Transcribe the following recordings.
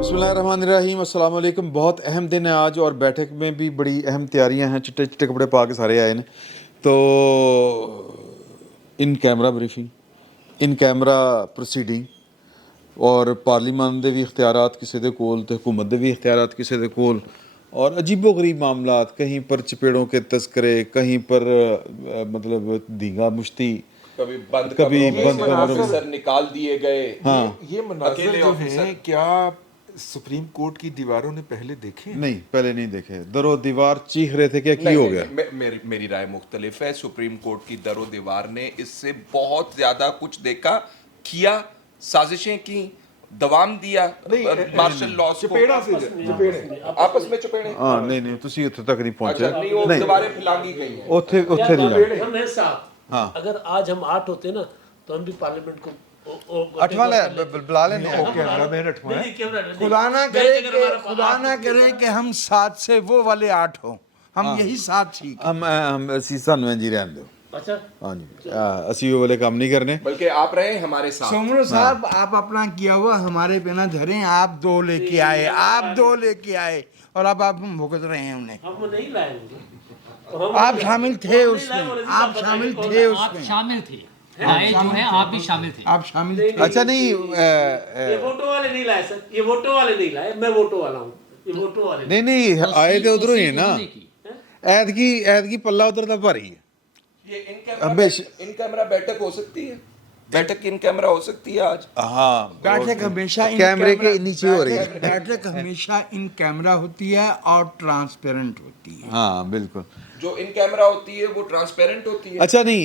बिस्मिल्लाहिर्रहमानिर्रहीम, अस्सलाम वालेकुम। बहुत अहम दिन है आज और बैठक में भी बड़ी अहम तैयारियां हैं। चिट्टे चिट्टे कपड़े पा के सारे आए हैं। तो in camera briefing, in camera proceeding और पार्लीमान दे भी इख्तियारात किसी दे कोल ते हुकूमत दे भी इख्तियारात किसी दे कोल और अजीबो गरीब मामलात, कहीं पर चपेड़ों के तस्करे, कहीं पर मतलब दीगा मुश्ती, कभी बंद कमरों में निकाल दिए गए। हाँ, ये मनाज़िर जो हैं क्या सुप्रीम कोर्ट की दीवारों ने पहले देखे? नहीं, पहले नहीं देखे। दरो दीवार चीख रहे थे क्या हो गया। मेरी राय मुख्तलिफ है। सुप्रीम कोर्ट की दरो दीवार ने इससे बहुत ज्यादा कुछ देखा, किया, साजिशें की, दवाम दिया मार्शल लॉ को, आपस में चपेड़े। हाँ, नहीं ਤੁਸੀਂ ਉੱਥੇ ਤੱਕ ਨਹੀਂ ਪਹੁੰਚੇ। अच्छा, नहीं, वो दीवारें फैलांगी गई हैं। ਉੱਥੇ नहीं हम हैं सात। अगर आज हम 8 होते ना तो हम भी पार्लियामेंट को अठवा बुला लेने खुदा ना करे कि हम 7 से वो वाले 8 हो, हम यही 7 ठीक। हम ਅਸੀਂ ਸਾਨੂੰ ਇੰਜ ਹੀ ਰਹਿਣ ਦਿਓ। अच्छा, हाँ जी, ਅਸੀਂ वो वाले काम नहीं करने। बल्कि आप रहे हमारे साथ। सोमरो साहब आप अपना किया हुआ हमारे पे ना धरें। आप 2 लेके आए, आप 2 लेके आए और अब आप भुगत रहे हैं उन्हें। हम नहीं लाए, आप शामिल थे उसमें, आप शामिल थे उसमें, शामिल थे, आए जो हैं आप भी शामिल थे। आप शामिल थे। अच्छा नहीं, ये वोटो वाले नहीं लाए सर, ये वोटो वाले नहीं लाए, मैं वोटो वाला हूँ, ये वोटो वाले नहीं आए तो उधरों ही ना। ऐद की पल्ला उधर था भारी है। ये इन कैमरा बैठक हो सकती है, बैठक इन कैमरा हो सकती है आज। हाँ, बैठक हमेशा कैमरे के नीचे हो रही है। बैठक हमेशा इन कैमरा होती है और ट्रांसपेरेंट होती है। हाँ बिल्कुल, जो इन कैमरा होती है वो ट्रांसपेरेंट होती है। अच्छा नहीं,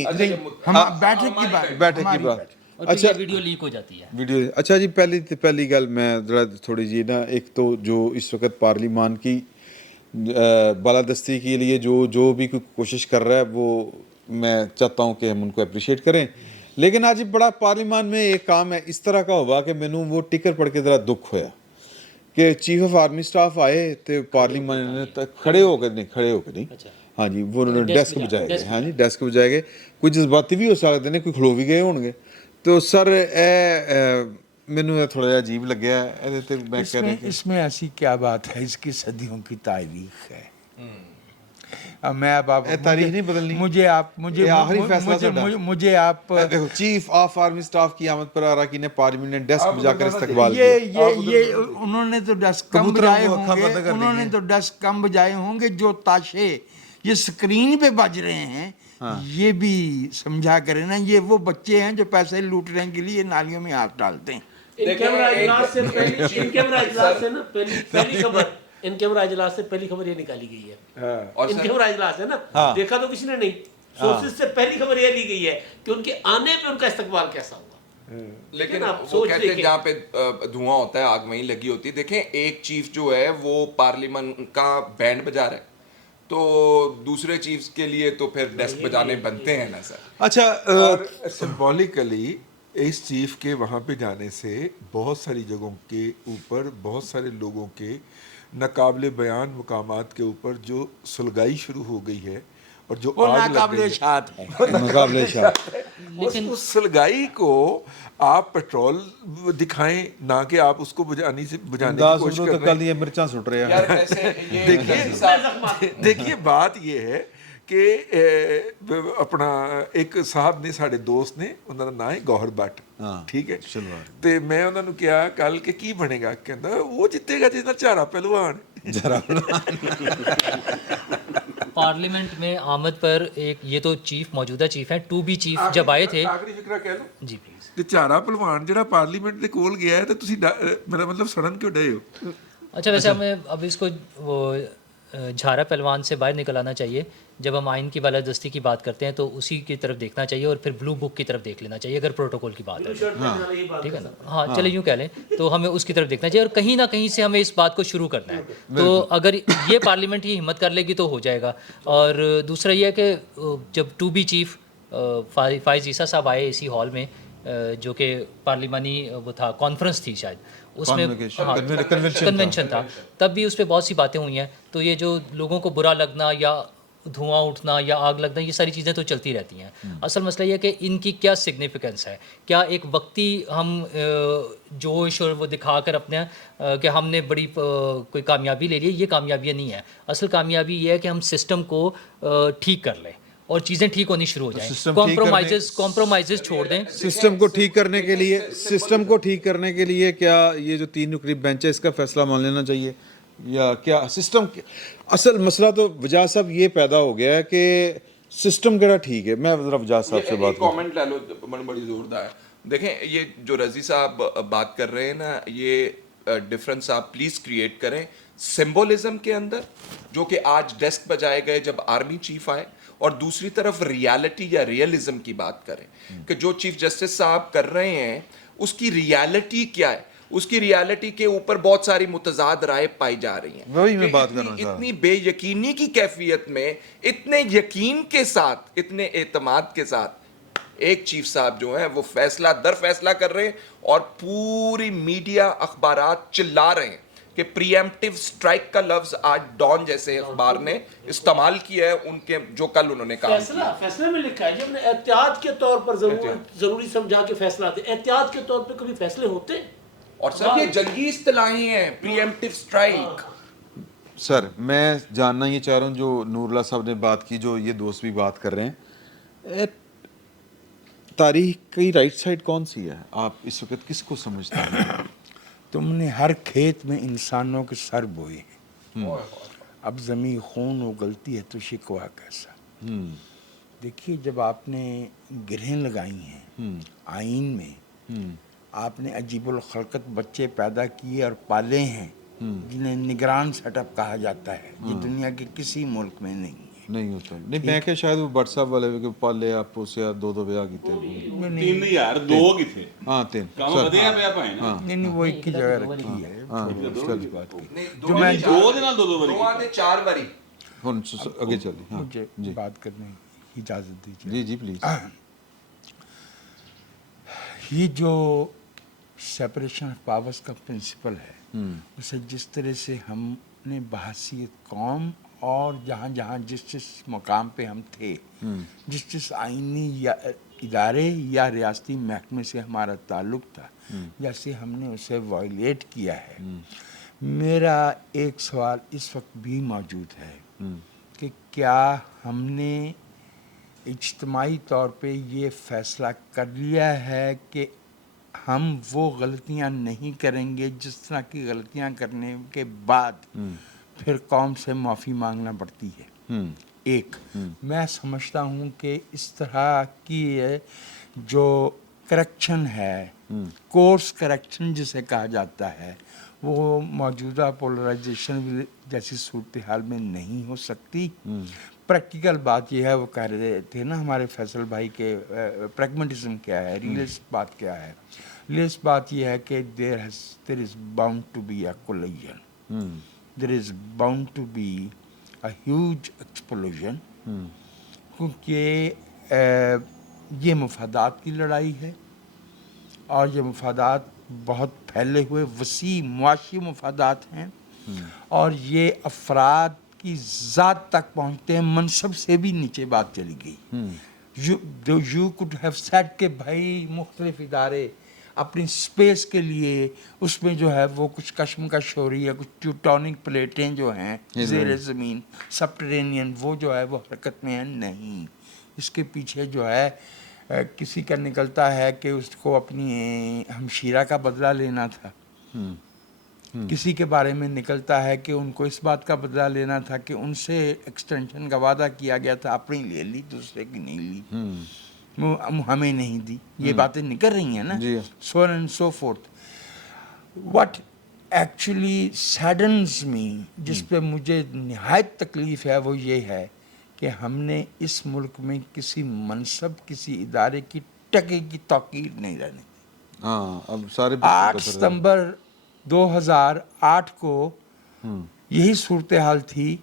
हम बैठक की बात, बैठक की बात। अच्छा, वीडियो लीक हो जाती है वीडियो। अच्छा जी, पहली गल मैं जरा थोड़ी जी ना, एक तो जो इस वक्त पार्लिमान की बालादस्ती के लिए जो भी कोशिश कर रहा है वो मैं चाहता हूँ कि हम उनको अप्रिशिएट करें। लेकिन आज बड़ा पार्लिमान में एक काम है इस तरह का हुआ कि मैनू वो टिकर पढ़ के ज़रा दुख होया कि चीफ ऑफ आर्मी स्टाफ आए तो पार्लिमान खड़े होकर नहीं। हाँ जी, वो उन्होंने डेस्क बजाए गए। हाँ जी, डेस्क बजाए गए। कोई जज्बाती भी हो सकते हैं, कोई खलो भी गए होंगे। तो सर मैनू थोड़ा जिहा अजीब लग्या। इसमें ऐसी क्या बात है, इसकी सदियों की तारीख है। मैं अब आप तारीख नहीं बदलनी। मुझे आखिरी फैसला मुझे आप देखो, चीफ ऑफ आर्मी स्टाफ की आमद पर अराकीन ने पार्लियामेंट ने डेस्क बजाकर इस्तकबाल ये उन्होंने तो डेस्क कम बजाए होंगे, उन्होंने तो डेस्क कम बजाए होंगे। जो ताशे ये स्क्रीन पे बज रहे हैं, ये भी समझा करें ना, ये वो बच्चे हैं जो पैसे लूटने के लिए नालियों में हाथ डालते हैं। इन कैमरा इजलास से ना पहली खबर, इन कैमरा इजलास से पहली खबर ये निकाली गई है। और इन कैमरा इजलास है ना, देखा तो किसी ने नहीं, सोर्सेज से पहली खबर ये ली गई है कि उनके आने पे उनका इस्तकबाल कैसा हुआ। लेकिन वो कहते हैं जहाँ पे धुआं होता है आग वहीं लगी होती है। देखें, एक चीफ जो है वो पार्लियामेंट का बैंड बजा रहा है, तो दूसरे चीफ्स के लिए तो फिर डेस्क बजाने बनते हैं ना सर। अच्छा, सिंबॉलिकली इस चीफ के वहाँ पे जाने से बहुत सारी जगहों के ऊपर बहुत सारे लोगों के नाकाबिले बयान मुकामात के ऊपर जो सुलगाई शुरू हो गई है और जो नाकाबिले शात है, मुकाबले शाह, उस सुलगाई को आप पेट्रोल दिखाएं, ना कि आप उसको बुझाने की कोशिश कर रहे हैं। मिर्चा सुट रहे हैं। देखिए बात ये है कि अपना एक साहब ने साढ़े दोस्त ने, उन्होंने नाम है गौहर भट्ट, ठीक है, ਤੇ ਮੈਂ ਉਹਨਾਂ ਨੂੰ ਕਿਹਾ ਕੱਲ ਕਿ ਕੀ ਬਣੇਗਾ, ਕਹਿੰਦਾ ਉਹ ਜਿੱਤੇਗਾ ਜਿਹਦਾ ਝਾਰਾ ਪਹਿਲਵਾਨ। पार्लियामेंट में आमद पर एक ये तो चीफ मौजूदा चीफ हैं, टू बी चीफ जब आए थे। ਆਖਰੀ ਫਿਕਰਾ ਕਹਿ ਲਓ जी प्लीज। ਕਿ ਝਾਰਾ ਪਹਿਲਵਾਨ ਜਿਹੜਾ ਪਾਰਲੀਮੈਂਟ ਦੇ ਕੋਲ ਗਿਆ ਹੈ ਤੇ ਤੁਸੀਂ ਮੇਰਾ ਮਤਲਬ ਸੜਨ ਕਿਉਂ ਡਏ ਹੋ? अच्छा, वैसे हमें अब इसको वो झारा पहलवान से बाहर निकल आना चाहिए। जब हम आइन की बालादस्ती की बात करते हैं तो उसी की तरफ देखना चाहिए और फिर ब्लू बुक की तरफ देख लेना चाहिए अगर प्रोटोकॉल की बात है, ठीक है ना। हाँ, चले यूँ कह लें तो हमें उसकी तरफ देखना चाहिए और कहीं ना कहीं से हमें इस बात को शुरू करना है। तो अगर ये पार्लियामेंट ही हिम्मत कर लेगी तो हो जाएगा। और दूसरा ये है कि जब टू बी चीफ फाइज ईसा साहब आए इसी हॉल में, जो कि पार्लिमानी वो था, कॉन्फ्रेंस थी शायद, उसमें कन्वेंशन था, तब भी उस पर बहुत सी बातें हुई हैं। तो ये जो लोगों को बुरा लगना या دھواں اٹھنا یا آگ لگنا یہ ساری چیزیں تو چلتی رہتی ہیں. اصل مسئلہ یہ ہے کہ ان کی کیا سگنیفیکنس ہے. کیا ایک وقتی ہم جوش اور وہ دکھا کر اپنے کہ ہم نے بڑی کوئی کامیابی لے لی, یہ کامیابیاں نہیں ہیں. اصل کامیابی یہ ہے کہ ہم سسٹم کو ٹھیک کر لیں اور چیزیں ٹھیک ہونی شروع ہو جائیں. کمپرومائزز چھوڑ دیں. سسٹم کو ٹھیک کرنے کے لیے کیا یہ جو 3 رکنی بینچ ہے اس کا فیصلہ مان لینا چاہیے یا کیا سسٹم؟ اصل مسئلہ تو وجاہت صاحب یہ پیدا ہو گیا ہے کہ سسٹم کیڑا ٹھیک ہے. میں ذرا وجاہت صاحب سے بات کروں. کامنٹ لے لو, بڑی زوردار. دیکھیں یہ جو رضی صاحب بات کر رہے ہیں نا, یہ ڈفرنس آپ پلیز کریٹ کریں سمبولزم کے اندر, جو کہ آج ڈیسک بجائے گئے جب آرمی چیف آئے, اور دوسری طرف ریالٹی یا ریئلزم کی بات کریں کہ جو چیف جسٹس صاحب کر رہے ہیں اس کی ریالٹی کیا ہے. اس کی ریالٹی کے اوپر بہت ساری متضاد رائے پائی جا رہی ہیں. وہی میں بات کر رہا ہوں. اتنی بے یقینی کی کیفیت میں اتنے یقین کے ساتھ, اتنے اعتماد کے ساتھ ایک چیف صاحب جو ہیں وہ فیصلہ در فیصلہ کر رہے ہیں, اور پوری میڈیا اخبارات چلا رہے ہیں کہ پری ایمپٹیو سٹرائک کا لفظ آج ڈان جیسے اخبار نے استعمال کیا ہے ان کے جو کل انہوں نے کہا. فیصلے میں لکھا ہے جب نے احتیاط کے طور پر ضروری سمجھا کے فیصلہ دے. احتیاط کے طور پہ کبھی فیصلے ہوتے ہیں؟ اور سر یہ جنگی اصطلاحیں ہیں, پری ایمپٹیو سٹرائک. سر میں جاننا یہ چاہ رہا ہوں, جو نور اللہ صاحب نے بات کی, جو یہ دوست بھی بات کر رہے ہیں, تاریخ کی رائٹ سائڈ کون سی ہے؟ آپ اس وقت کس کو سمجھتے ہیں؟ تم نے ہر کھیت میں انسانوں کے سر بوئے ہیں, اب زمیں خون اگلتی ہے تو شکوہ کیسا. دیکھیے جب آپ نے گرہیں لگائی ہیں آئین میں, آپ نے عجیب الخلقت بچے پیدا کیے اور پالے ہیں جنہیں نگران سیٹ اپ کہا جاتا ہے, یہ دنیا کے کسی ملک میں نہیں ہوتا. نہیں میں کہ شاید وہ بٹ صاحب والے کے پالے آپ اسے 2 بیاہ کیتے ہیں. 3 یار 2 کیتے. ہاں 3 کام بدیا پیا پائے نا. نہیں وہ ایک ہی جگہ رکھی ہے. جو میں 2 دن 2 باری 4 باری ہن آگے چلیں. ہاں مجھے بات کرنے کی اجازت دیجیے. جی جی پلیز. یہ جو سیپریشن آف پاورز کا پرنسپل ہے, اسے جس طرح سے ہم نے بحیثیت قوم اور جہاں جہاں جس مقام پہ ہم تھے, جس آئینی یا ادارے یا ریاستی محکمے سے ہمارا تعلق تھا, جیسے ہم نے اسے وائلیٹ کیا ہے. میرا ایک سوال اس وقت بھی موجود ہے کہ کیا ہم نے اجتماعی طور پہ یہ فیصلہ کر لیا ہے کہ ہم وہ غلطیاں نہیں کریں گے جس طرح کی غلطیاں کرنے کے بعد پھر قوم سے معافی مانگنا پڑتی ہے. ایک میں سمجھتا ہوں کہ اس طرح کی جو کریکشن ہے, کورس کریکشن جسے کہا جاتا ہے, وہ موجودہ پولرائزیشن جیسی صورتحال میں نہیں ہو سکتی. پریکٹیکل بات یہ ہے, وہ کہہ رہے تھے نا ہمارے فیصل بھائی کے پریگمیٹزم کیا ہے, ریئلسٹ بات کیا ہے. ریئلسٹ بات یہ ہے کہ there is bound to be a collision, there is bound to be a huge explosion, کیونکہ یہ مفادات کی لڑائی ہے, اور یہ مفادات بہت پھیلے ہوئے وسیع معاشی مفادات ہیں, اور یہ افراد کی ذات تک پہنچتے ہیں. منصب سے بھی نیچے بات چلی گئی. you could have said کہ بھائی مختلف ادارے اپنی سپیس کے لیے اس میں جو ہے وہ کچھ کشمکش ہو رہی ہے, کچھ ٹیوٹونک پلیٹیں جو ہیں زیر زمین سبٹرینین, وہ جو ہے وہ حرکت میں ہیں. نہیں, اس کے پیچھے جو ہے کسی کا نکلتا ہے کہ اس کو اپنی ہمشیرہ کا بدلہ لینا تھا, کسی کے بارے میں نکلتا ہے کہ ان کو اس بات کا بدلہ لینا تھا کہ ان سے ایکسٹینشن کا وعدہ کیا گیا تھا, اپنی لے لی, دوسرے کی نہیں لی, ہمیں نہیں دی. یہ باتیں نکل رہی ہیں نا, so on and so forth. What actually saddens me, جس پہ مجھے نہایت تکلیف ہے, وہ یہ ہے کہ ہم نے اس ملک میں کسی منصب, کسی ادارے کی ٹکے کی توقیر نہیں رہنے دی. ہاں اب سارے 8 ستمبر 2008 کو یہی صورتحال تھی.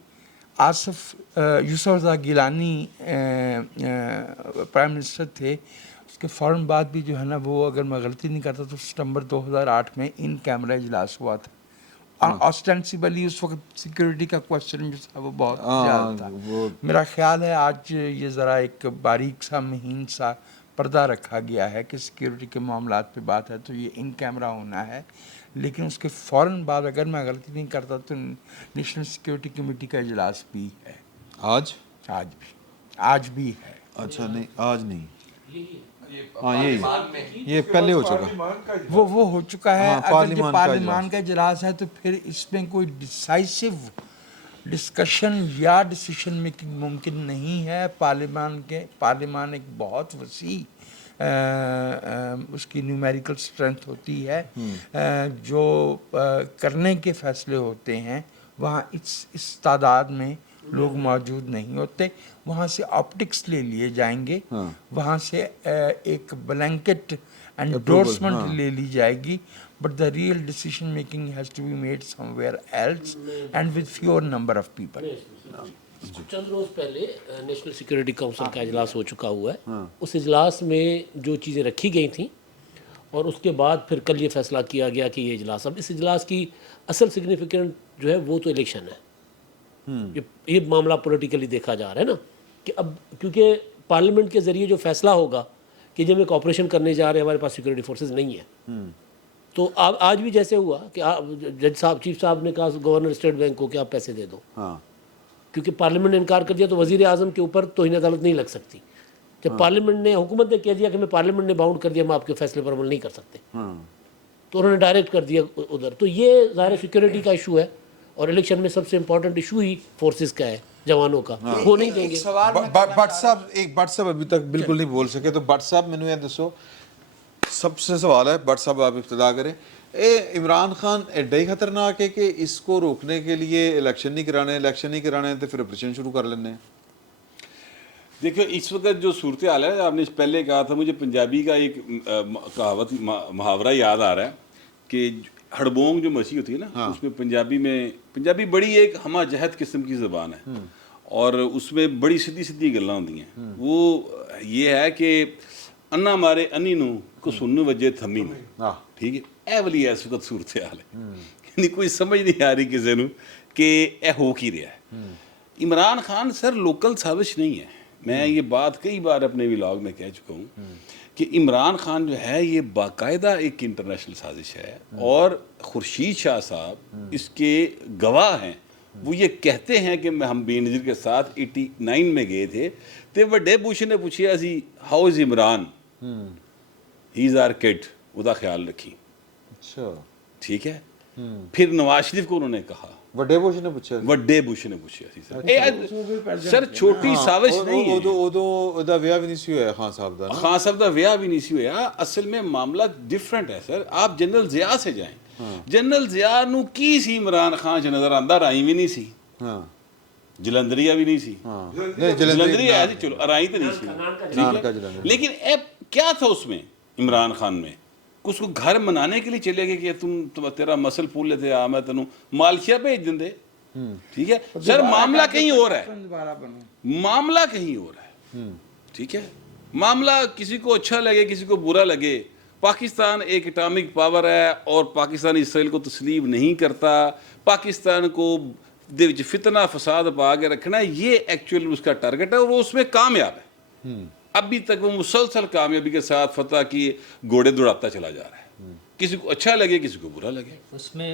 یوسف رضا گیلانی پرائم منسٹر تھے, اس کے فوراً بعد بھی جو ہے نا وہ, اگر میں غلطی نہیں کرتا تو ستمبر 2008 میں ان کیمرہ اجلاس ہوا تھا. ऑस्टेंसिबली उस वक्त सिक्योरिटी का क्वेश्चन जो था वो बहुत ज़्यादा था। मेरा ख्याल है आज ये ज़रा एक बारीक सा महीन सा पर्दा रखा गया है कि सिक्योरिटी के मामलात पे बात है तो ये इन कैमरा होना है, लेकिन उसके फ़ौरन बाद अगर मैं गलती नहीं करता तो नेशनल सिक्योरिटी कमेटी का इजलास भी है आज भी है। अच्छा नहीं, आज नहीं, हाँ ये पहले हो चुका, वो हो चुका है। हाँ, अगर जो पार्लिमान का इजलास है तो फिर इसमें कोई डिसाइसिव डिस्कशन या डिसीजन मेकिंग मुमकिन नहीं है। पार्लिमान एक बहुत वसी उसकी न्यूमेरिकल स्ट्रेंथ होती है, जो करने के फैसले होते हैं वहाँ इस तादाद में लोग मौजूद नहीं होते। वहाँ से ऑप्टिक्स ले लिए जाएंगे, वहाँ से एक ब्लैंकेट एंडोर्समेंट ले ली जाएगी, but the real decision making has to be made somewhere else and with fewer number of people. चंद रोज पहले नेशनल सिक्योरिटी काउंसिल का इजलास हो चुका हुआ है। उस इजलास में जो चीज़ें रखी गई थी और उसके बाद फिर कल ये फैसला किया गया कि ये इजलास, अब इस इजलास की असल सिग्निफिकेंट जो है वो तो इलेक्शन है। ये मामला पॉलिटिकली देखा जा रहा है ना कि अब क्योंकि पार्लियामेंट के ज़रिए जो फैसला होगा कि जब एक ऑपरेशन करने जा रहे हैं हमारे पास सिक्योरिटी फोर्सेज नहीं है, तो आज भी जैसे हुआ कि जज साहब चीफ साहब ने कहा गवर्नर स्टेट बैंक को कि आप पैसे दे दो, क्योंकि पार्लियामेंट ने इनकार कर दिया तो वजीर आजम के ऊपर तौहीन अदालत नहीं लग सकती। जब पार्लियामेंट ने, हुकूमत ने कह दिया कि मैं पार्लियामेंट ने बाउंड कर दिया, हम आपके फैसले पर अमल नहीं कर सकते, तो उन्होंने डायरेक्ट कर दिया उधर। तो ये ज़ाहिर सिक्योरिटी का इशू है और इलेक्शन में सबसे इम्पोर्टेंट इशू ही फोर्सेस का है, जवानों का, वो नहीं देंगे। भट्ट साहब अभी तक बिल्कुल नहीं बोल सके, तो भट्ट साहब मैंने ये दसो, सबसे सवाल है, भट्ट साहब आप इब्तिदा करें। इमरान खान एडा ही खतरनाक है कि इसको रोकने के लिए इलेक्शन नहीं कराने तो फिर ऑपरेशन शुरू कर लेने। देखो इस वक्त जो सूरत हाल है, आपने पहले कहा था, मुझे पंजाबी का एक कहावत मुहावरा याद आ रहा है कि हड़बोंग जो मछली होती है ना, उसमें पंजाबी बड़ी एक हमा जहद किस्म की ज़बान है और उसमें बड़ी सीधी सीधी गल्लां होंदी हैं। वो ये है कि अन्ना मारे अन्नी नू को सुन वजे थमी नू, ठीक है, ए वाली इस वक्त सूरत हाल है, यानी कोई समझ नहीं आ रही किसी नू कि ए हो की रहा है। इमरान खान सर लोकल साजिश नहीं है, मैं ये बात कई बार अपने व्लॉग में कह चुका हूँ कि इमरान खान जो है ये बाकायदा एक इंटरनेशनल साजिश है और खुर्शीद शाह साहब इसके गवाह हैं। वो ये कहते हैं कि हम बेनज़ीर के साथ 89 में गए थे तो वड्डे बुश ने पूछा सी how is Imran, he is our kid, उसका ख्याल रखी। अच्छा ठीक है, फिर नवाज शरीफ को उन्होंने कहा, ਵੱਡੇ ਬੁਸ਼ ਨੇ ਪੁੱਛਿਆ ਸੀ ਸਰ। ਇਹ ਸਰ ਛੋਟੀ ਸਾਜ਼ਿਸ਼ ਨਹੀਂ ਹੈ। ਉਦੋਂ ਉਹਦਾ ਵਿਆਹ ਵੀ ਨਹੀਂ ਸੀ ਹੋਇਆ ਖਾਨ ਸਾਹਿਬ ਦਾ। खान साहब का विवाह भी नहीं सी होया। असल में मामला डिफरेंट है सर। आप जनरल ज़िया से जाएं, जनरल ज़िया नू की सी इमरान खान च नज़र आंदा, राई भी नहीं सी, जलंधरिया भी नहीं सी, जलंधरिया है, चलो राई तो नहीं सी, ठीक है। लेकिन अब क्या था उसमें इमरान खान में, उसको घर मनाने के लिए चले गए कि तुम तेरा मसल पूल लेते आ, मैं तेनू मालशिया भेज देंदे, ठीक है सर। मामला कहीं और है, मामला कहीं और है, ठीक है। मामला किसी को अच्छा लगे किसी को बुरा लगे, पाकिस्तान एक एटॉमिक पावर है और पाकिस्तान इसराइल को तस्लीम नहीं करता, पाकिस्तान को दे विच फितना फसाद पा के रखना, ये एक्चुअल उसका टारगेट है और वो उसमें कामयाब है। अभी तक वो मुसलसल कामयाबी के साथ फतह की घोड़े दौड़ाता चला जा रहा है, किसी को अच्छा लगे किसी को बुरा लगे। उसमें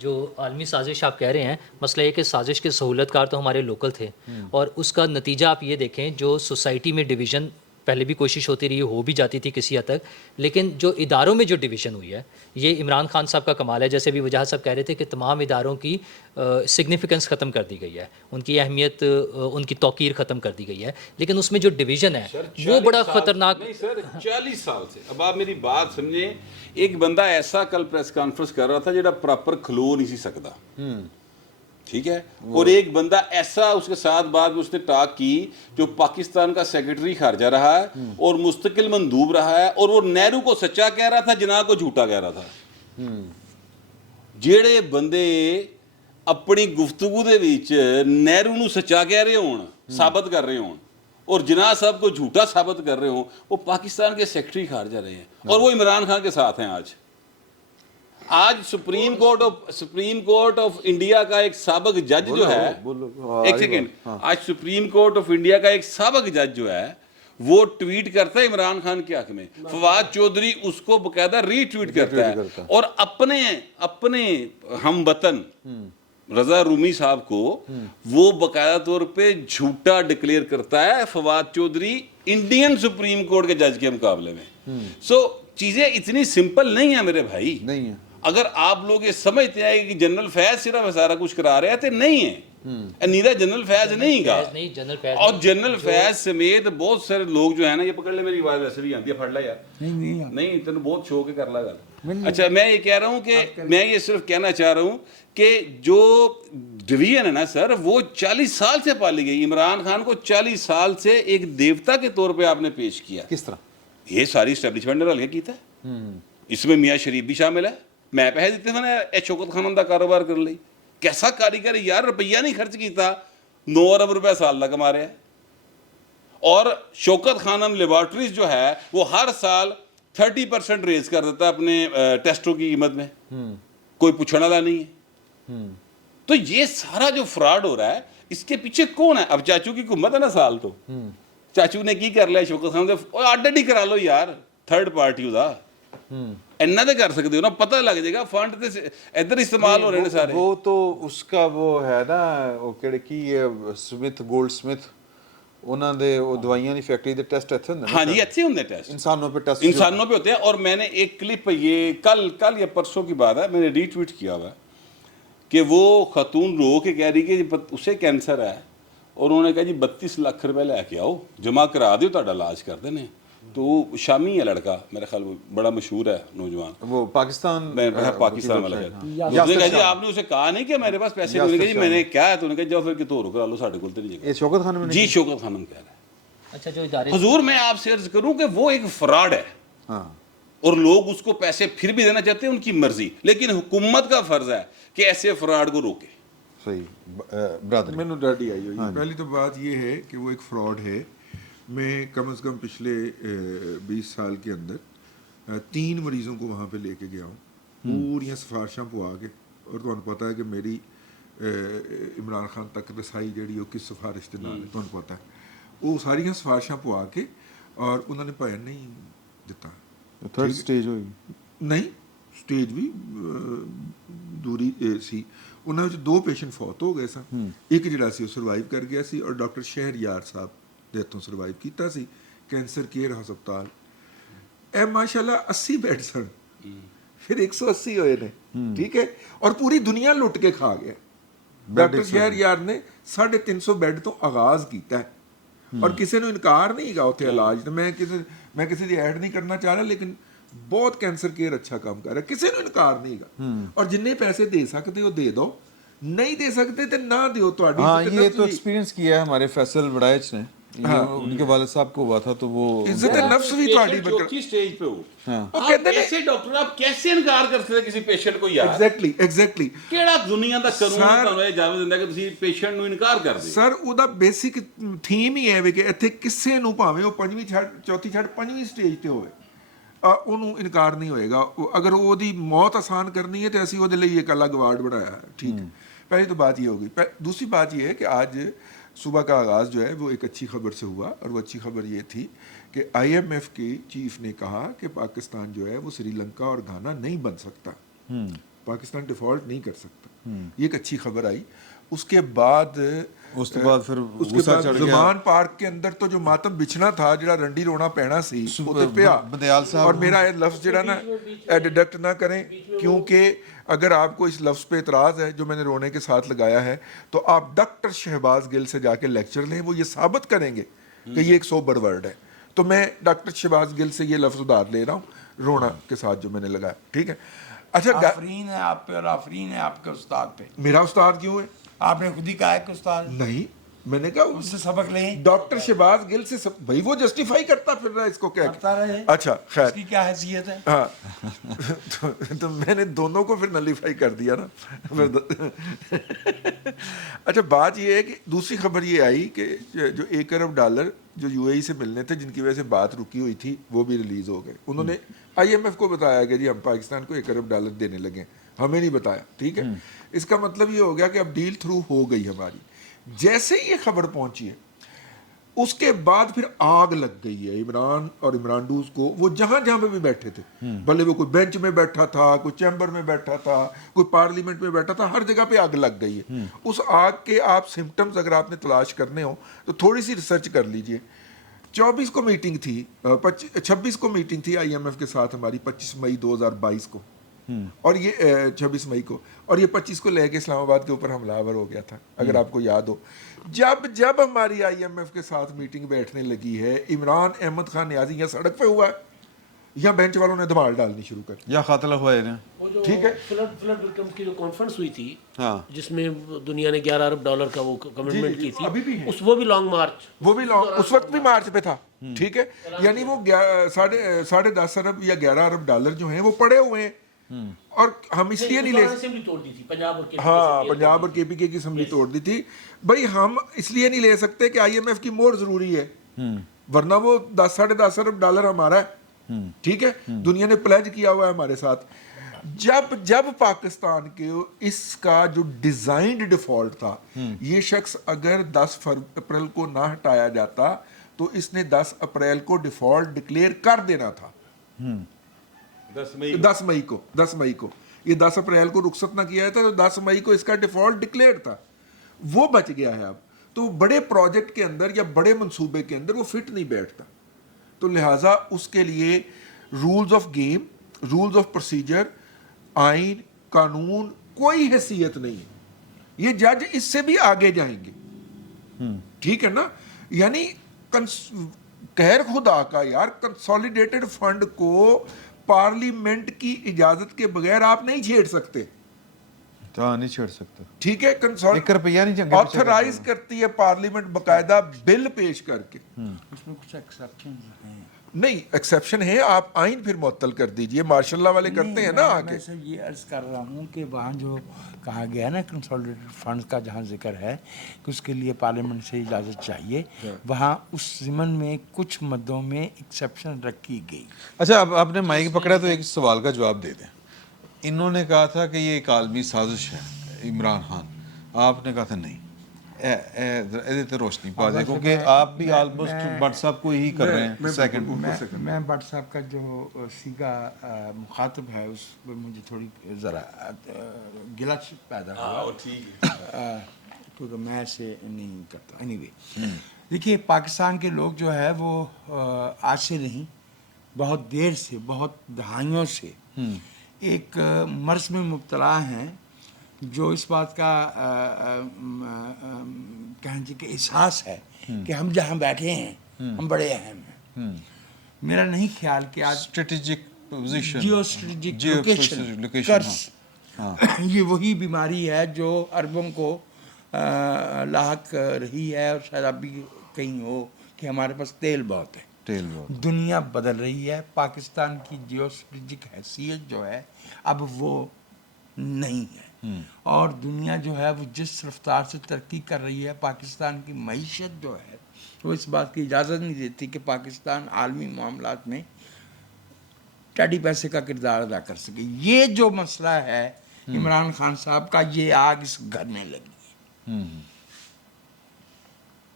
जो आलमी साजिश आप कह रहे हैं, मसला ये कि साजिश के सहूलतकार तो हमारे लोकल थे और उसका नतीजा आप ये देखें, जो सोसाइटी में डिवीज़न पहले भी कोशिश होती रही, हो भी जाती थी किसी हद तक, लेकिन जो इदारों में जो डिवीज़न हुई है ये इमरान खान साहब का कमाल है। जैसे भी वजाहत साहब कह रहे थे कि तमाम इदारों की सिग्निफिकेंस ख़त्म कर दी गई है, उनकी अहमियत, उनकी तौकीर ख़त्म कर दी गई है, लेकिन उसमें जो डिवीज़न है वो बड़ा ख़तरनाक। नहीं सर 40 साल से, अब आप मेरी बात समझे, एक बंदा ऐसा कल प्रेस कॉन्फ्रेंस कर रहा था जो प्रॉपर खलो नहीं सी सकता, ठीक है, और एक बंदा ऐसा उसके साथ बाद में उसने टाक की जो पाकिस्तान का सेक्रेटरी खारजा रहा है और मुस्तकिल मंदूब रहा है और वो नेहरू को सच्चा कह रहा था, जिन्ना को झूठा कह रहा था। जेड़े बंदे अपनी गुफ्तगू दे विच नेहरू नू सच्चा कह रहे होण, साबित कर रहे होण और जिन्ना साहब को झूठा साबित कर रहे हो, वो पाकिस्तान के सेक्रेटरी खारजा रहे हैं और वो इमरान खान के साथ हैं आज। آج سپریم کورٹ آف انڈیا کا ایک سابق جج جو ہے، ایک سیکنڈ، آج سپریم کورٹ آف انڈیا کا ایک سابق جج جو ہے وہ ٹویٹ کرتا ہے عمران خان کے حق میں، فواد چودھری اس کو باقاعدہ ری ٹویٹ کرتا ہے اور اپنے ہم وطن رضا رومی صاحب کو وہ باقاعدہ طور پہ جھوٹا ڈکلیئر کرتا ہے Fawad Chaudhry Indian supreme court کے جج کے مقابلے میں. سو چیزیں اتنی سمپل نہیں ہیں میرے بھائی. نہیں ہے. اگر آپ لوگ یہ سمجھتے ہیں کہ جنرل فیض صرف سارا کچھ کرا رہے ہیں تو نہیں ہے. نیدہ جنرل فیض نہیں گا، اور جنرل فیض سمیت بہت سارے لوگ جو ہیں نا، یہ پکڑ لے میری آواز ویسے بھی آتی ہے، پھڑ لے یار. نہیں تینوں بہت شوق ہے، کر لا گل. اچھا میں یہ کہہ رہا ہوں کہ میں یہ صرف کہنا چاہ رہا ہوں کہ جو ڈویژن ہے نا سر، وہ 40 سال سے پالی گئی. عمران خان کو 40 سال سے ایک دیوتا کے طور پہ آپ نے پیش کیا. کس طرح؟ یہ ساری اسٹیبلشمنٹ نے رل کے کیتا ہے. اس میں میاں شریف بھی شامل ہے. میں پیسے دیتے تھے شوکت خانم کا کاروبار کر لی. کیسا کاریگر یار، روپیہ نہیں خرچ کیتا، 9 ارب روپے سال کا کما رہے ہیں. اور شوکت خانم لیبارٹریز جو ہے وہ ہر سال 30% ریز کر دیتا ہے اپنے ٹیسٹوں کی قیمت میں. کوئی پوچھنے والا نہیں ہے. تو یہ سارا جو فراڈ ہو رہا ہے اس کے پیچھے کون ہے؟ اب چاچو کی حکومت ہے نا سال، تو چاچو نے کی کر لیا شوکت خانم سے آڈٹ ہی کرا لو یار، تھرڈ پارٹی دا اینا تے کر سکتے ہو نا، پتہ لگ جائے گا فنڈ تے ادھر استعمال ہو رہے ہیں سارے. وہ تو اس کا وہ ہے نا، وہ کہڑے کی سمتھ گولڈ سمتھ، انہاں دے وہ دوائیاں دی فیکٹری دے ٹیسٹ ایتھے ہوندے. ہاں جی اچھے ہوندے ٹیسٹ، انسانوں پہ ٹیسٹ انسانوں پہ ہوتے ہیں. اور میں نے ایک کلپ، یہ کل یا پرسوں کی بات ہے، میں نے ری ٹویٹ کیا ہوا ہے کہ وہ خاتون رو کے کہہ رہی کہ اسے کینسر ہے، اور انہوں نے کہا جی 32 لاکھ روپے لے کے آؤ، جمع کرا دیو، تہاڈا علاج کر دینے. تو شامی ہے لڑکا، میرا خیال بڑا مشہور ہے نوجوان، وہ پاکستان والا ہے. اس نے کہا جی آپ نے اسے کہا نہیں کہ میرے پاس پیسے نہیں. کہا جی میں نے کیا ہے، تو نے کہا جاؤ پھر کتوں رو کرا لو، ساڈے کول تے نہیں جگہ. یہ شوکت خانم نے جی شوکت خانم کہہ رہا ہے. اچھا جو ادارے حضور میں آپ سے عرض کروں کہ وہ ایک فراڈ ہے. ہاں، اور لوگ اس کو پیسے پھر بھی دینا چاہتے ہیں، ان کی مرضی، لیکن حکومت کا فرض ہے کہ ایسے فراڈ کو روکے. صحیح برادر. میں نے ڈاڈی آئی ہوئی. پہلی تو بات یہ ہے کہ وہ ایک فراڈ ہے. میں کم از کم پچھلے 20 سال کے اندر 3 مریضوں کو وہاں پہ لے کے گیا ہوں، پوریاں سفارشاں پوا کے. اور تمہیں پتہ ہے کہ میری عمران خان تک رسائی جڑی وہ کس سفارش کے نال ہے، تمہیں پتہ ہے. وہ ساریاں سفارشاں پوا کے اور انہوں نے پیسہ نہیں دیتا. تھرڈ سٹیج ہوئی نہیں، سٹیج بھی دوری سی. انہوں نے 2 پیشنٹ فوت ہو گئے سن. ایک جڑا سی وہ سروائیو کر گیا سی، اور ڈاکٹر شہریار صاحب نے اتوں سروائیو کیتا سی. کینسر کیئر ہسپتال اے ماشاءاللہ 80 بیڈ سن، پھر 180 ہوئے نے. ٹھیک ہے، اور پوری دنیا لٹ کے کھا گیا. ڈاکٹر شہریار نے 350 بیڈ تو آغاز کیتا ہے، اور کسی نے انکار نہیں گا اتنے علاج. میں کسی دی ایڈ نہیں کرنا چاہ رہا، لیکن بہت کینسر کیئر اچھا کام کر رہا ہے، کسی نے انکار نہیں گا. اور جننے پیسے دے سکتے ہو دے دو، نہیں دے سکتے تو نہ دیو. ہاں یہ تو ایکسپیرینس کیا ہے ہمارے فیصل وڑائچ نے، ان کے والد صاحب کو ہوا تھا، تو وہ عزت نفس بھی تہاڈی چوتھی سٹیج پہ ہو. وہ کہتے ہیں ایسے ڈاکٹر آپ کیسے انکار کر سکتے کسی پیشنٹ کو یار؟ ایگزیکٹلی کیڑا دنیا دا قانون تانوں یہ اجازت دیندا کہ تسی پیشنٹ نو انکار کر دے؟ سر ਉਹਦਾ ਬੇਸਿਕ ਥੀਮ ਹੀ ਹੈ ਵੀ ਕਿ ਇੱਥੇ ਕਿਸੇ ਨੂੰ ਭਾਵੇਂ ਉਹ 5ਵੀਂ ਛੱਡ 4ਥੀ ਛੱਡ 5ਵੀਂ ਸਟੇਜ ਤੇ ਹੋਵੇ, ਉਹਨੂੰ ਇਨਕਾਰ ਨਹੀਂ ਹੋਏਗਾ. ਅਗਰ ਉਹਦੀ ਮੌਤ ਆਸਾਨ ਕਰਨੀ ਹੈ ਤੇ ਅਸੀਂ ਉਹਦੇ ਲਈ ਇੱਕ ਅਲੱਗ ਵਾਰਡ ਬਣਾਇਆ ਹੈ. ٹھیک ہے، پہلی تو بات یہ ہوگی. دوسری بات یہ ہے کہ آج صبح کا آغاز جو ہے وہ ایک اچھی خبر سے ہوا، اور وہ اچھی خبر یہ تھی کہ IMF کی چیف نے کہا کہ پاکستان جو ہے وہ سری لنکا اور گھانا نہیں بن سکتا، پاکستان ڈیفالٹ نہیں کر سکتا. یہ ایک اچھی خبر آئی. اس کے بعد پھر زمان پارک کے اندر تو جو ماتم بچھنا تھا، جڑا رنڈی رونا پینا سی، وہ تے پیا. اور میرا یہ لفظ جڑا نا ڈیڈکٹ نہ کریں، کیونکہ اگر آپ کو اس لفظ پہ اعتراض ہے جو میں نے رونے کے ساتھ لگایا ہے، تو آپ ڈاکٹر شہباز گل سے جا کے لیکچر لیں، وہ یہ ثابت کریں گے کہ یہ ایک سوبر ورڈ ہے. تو میں ڈاکٹر شہباز گل سے یہ لفظ ادھار لے رہا ہوں رونا کے ساتھ جو میں نے لگایا. ٹھیک ہے. اچھا آفرین ہے آپ پہ، اور آفرین ہے آپ کے استاد پہ. میرا استاد کیوں ہے؟ آپ نے خود ہی کہا ہے کہ استاد نہیں، میں نے کہا उससे सबक लें, ڈاکٹر شہباز گل سے بھائی وہ جسٹیفائی کرتا پھر رہا ہے اس کو کیا کرتا رہے. اچھا خیر उसकी क्या हैसियत है. ہاں تو میں نے دونوں کو پھر نلیفائی کر دیا نا. اچھا بات یہ ہے کہ دوسری خبر یہ آئی کہ جو $1 ارب جو UAE سے ملنے تھے جن کی وجہ سے بات رکی ہوئی تھی وہ بھی ریلیز ہو گئے. انہوں نے IMF کو بتایا کہ جی ہم پاکستان کو $1 ارب دینے لگے, ہمیں نہیں بتایا. ٹھیک ہے, اس کا مطلب یہ ہو گیا کہ اب ڈیل تھرو ہو گئی ہماری. جیسے یہ خبر پہنچی ہے اس کے بعد پھر آگ لگ گئی ہے عمران اور عمران کو. وہ جہاں جہاں پہ بھی بیٹھے تھے, بھلے وہ کوئی بینچ میں بیٹھا تھا, کوئی چیمبر میں بیٹھا تھا, کوئی پارلیمنٹ میں بیٹھا تھا, ہر جگہ پہ آگ لگ گئی ہے. اس آگ کے آپ سمٹمز اگر آپ نے تلاش کرنے ہو تو تھوڑی سی ریسرچ کر لیجئے. 24 کو میٹنگ تھی, 26 کو میٹنگ تھی IMF کے ساتھ ہماری 25 مئی 2022 کو, اور یہ 26 مئی کو, اور یہ 25 کو لے کے اسلام آباد کے اوپر حملہ آور ہو گیا تھا اگر آپ کو یاد ہو. جب ہماری IMF کے ساتھ میٹنگ بیٹھنے لگی ہے, عمران احمد خان نیازی یا سڑک پہ ہوا ہے یا بینچ والوں نے دھمال ڈالنی شروع کر یا قاتل ہوا ہے نا. ٹھیک ہے, فلڈ وکٹمز کی جو کانفرنس ہوئی تھی ہاں جس میں دنیا نے $11 ارب کا وہ کمٹمنٹ کی ابھی بھی تھی, ہے. وہ بھی لانگ مارچ, وہ بھی اس وقت بھی مارچ پہ تھا. ٹھیک ہے, یعنی وہ 10.5 ارب یا $11 ارب جو ہیں وہ پڑے ہوئے ہیں, اور ہم اس لیے نہیں لے اسمبلی توڑ دی تھی پنجاب اور ہاں پنجاب اور KPK کی اسمبلی توڑ دی تھی. بھائی ہم اس لیے نہیں لے سکتے کہ IMF کی مور ضروری ہے, ورنہ وہ 10.5 ارب ہمارا ہے. ٹھیک ہے, دنیا نے پلیج کیا ہوا ہے ہمارے ساتھ. جب پاکستان کے اس کا جو ڈیزائنڈ ڈیفالٹ تھا, یہ شخص اگر 10 اپریل کو نہ ہٹایا جاتا تو اس نے 10 اپریل کو ڈیفالٹ ڈکلیئر کر دینا تھا. 10 مئی کو یہ 10 اپریل کو رخصت نہ کیا تھا تو 10 مئی کو اس کا ڈیفالٹ ڈکلیئر تھا. وہ بچ گیا ہے اب. تو بڑے پروجیکٹ کے اندر یا بڑے منصوبے کے اندر وہ فٹ نہیں بیٹھتا, تو لہٰذا اس کے لیے rules of game, rules of procedure, آئین, قانون کوئی حیثیت نہیں ہے. یہ جج اس سے بھی آگے جائیں گے. ٹھیک ہے نا, یعنی قہر خدا کا یار, کنسولیڈیٹڈ فنڈ کو پارلیمنٹ کی اجازت کے بغیر آپ نہیں چھیڑ سکتے. تو نہیں چھیڑ سکتے. ٹھیک ہے, $1 روپیہ نہیں آتھرائز کرتی ہے پارلیمنٹ باقاعدہ بل پیش کر کے. उसमें कुछ एक्सेप्शन हैं. نہیں ایکسیپشن ہے, آپ آئین پھر معطل کر دیجئے, مارشاء اللہ والے کرتے ہیں نا آگے. میں صرف یہ عرض کر رہا ہوں کہ وہاں جو کہا گیا نا کنسولیڈیٹڈ فنڈز کا جہاں ذکر ہے کہ اس کے لیے پارلیمنٹ سے اجازت چاہیے, وہاں اس ضمن میں کچھ مدوں میں ایکسیپشن رکھی گئی. اچھا اب آپ نے مائک پکڑا تو ایک سوال کا جواب دے دیں. انہوں نے کہا تھا کہ یہ ایک عالمی سازش ہے عمران خان, آپ نے کہا تھا نہیں. روشنی پا دیں کیونکہ آپ بھی آلموسٹ بٹ صاحب کو ہی کر رہے ہیں. سیکنڈ میں بٹ صاحب کا جو سیگا مخاطب ہے اس پر مجھے تھوڑی ذرا گلا پیدا ہوا, کیونکہ میں ایسے نہیں کرتا. اینی وے دیکھیے, پاکستان کے لوگ جو ہے وہ آج سے نہیں بہت دیر سے, بہت دہائیوں سے ایک مرض میں مبتلا ہیں جو اس بات کا کہیں کہ احساس ہے کہ ہم جہاں بیٹھے ہیں ہم بڑے اہم ہیں. میرا نہیں خیال کہ آج strategic position, geo strategic location یہ وہی بیماری ہے جو عربوں کو لاحق رہی ہے, اور شاید اب بھی کہیں ہو کہ ہمارے پاس تیل بہت ہے. دنیا بدل رہی ہے, پاکستان کی جیو اسٹریٹجک حیثیت جو ہے اب وہ نہیں ہے, اور دنیا جو ہے وہ جس رفتار سے ترقی کر رہی ہے, پاکستان کی معیشت جو ہے وہ اس بات کی اجازت نہیں دیتی کہ پاکستان عالمی معاملات میں ٹیڈی پیسے کا کردار ادا کر سکے. یہ جو مسئلہ ہے عمران خان صاحب کا, یہ آگ اس گھر میں لگی ہے.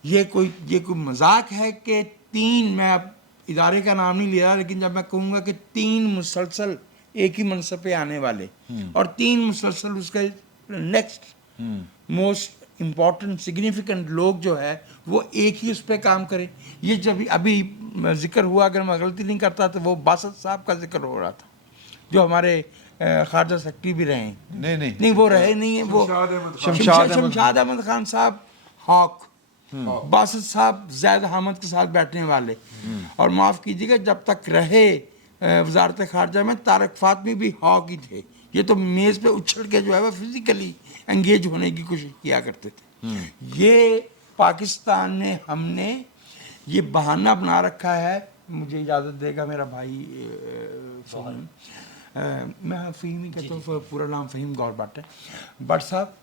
یہ کوئی مذاق ہے کہ 3, میں اب ادارے کا نام نہیں لے رہا, لیکن جب میں کہوں گا کہ 3 مسلسل ایک ہی منصب پہ آنے والے اور 3 مسلسل اس کا نیکسٹ موسٹ امپورٹنٹ سگنیفیکنٹ لوگ جو ہے وہ ایک ہی اس پہ کام کرے. یہ جب ابھی ذکر ہوا, اگر میں غلطی نہیں کرتا تو وہ باسط صاحب کا ذکر ہو رہا تھا جو ہمارے خارجہ سیکرٹری بھی رہے ہیں. نہیں وہ رہے نہیں ہیں, وہ شمشاد احمد خان صاحب ہاک, باسط صاحب زید حامد کے ساتھ بیٹھنے والے, اور معاف کیجیے گا جب تک رہے وزارت خارجہ میں طارق فاطمی بھی ہاک ہی تھے. یہ تو میز پہ اچھل کے جو ہے وہ فزیکلی انگیج ہونے کی کوشش کیا کرتے تھے. یہ पाकिस्तान में हमने ये बहाना बना रखा है, मुझे इजाज़त देगा मेरा भाई फ़हीम, मैं फ़हीम ही कहता हूँ, पूरा नाम फ़हीम गौर भट्ट है। भट्ट साहब,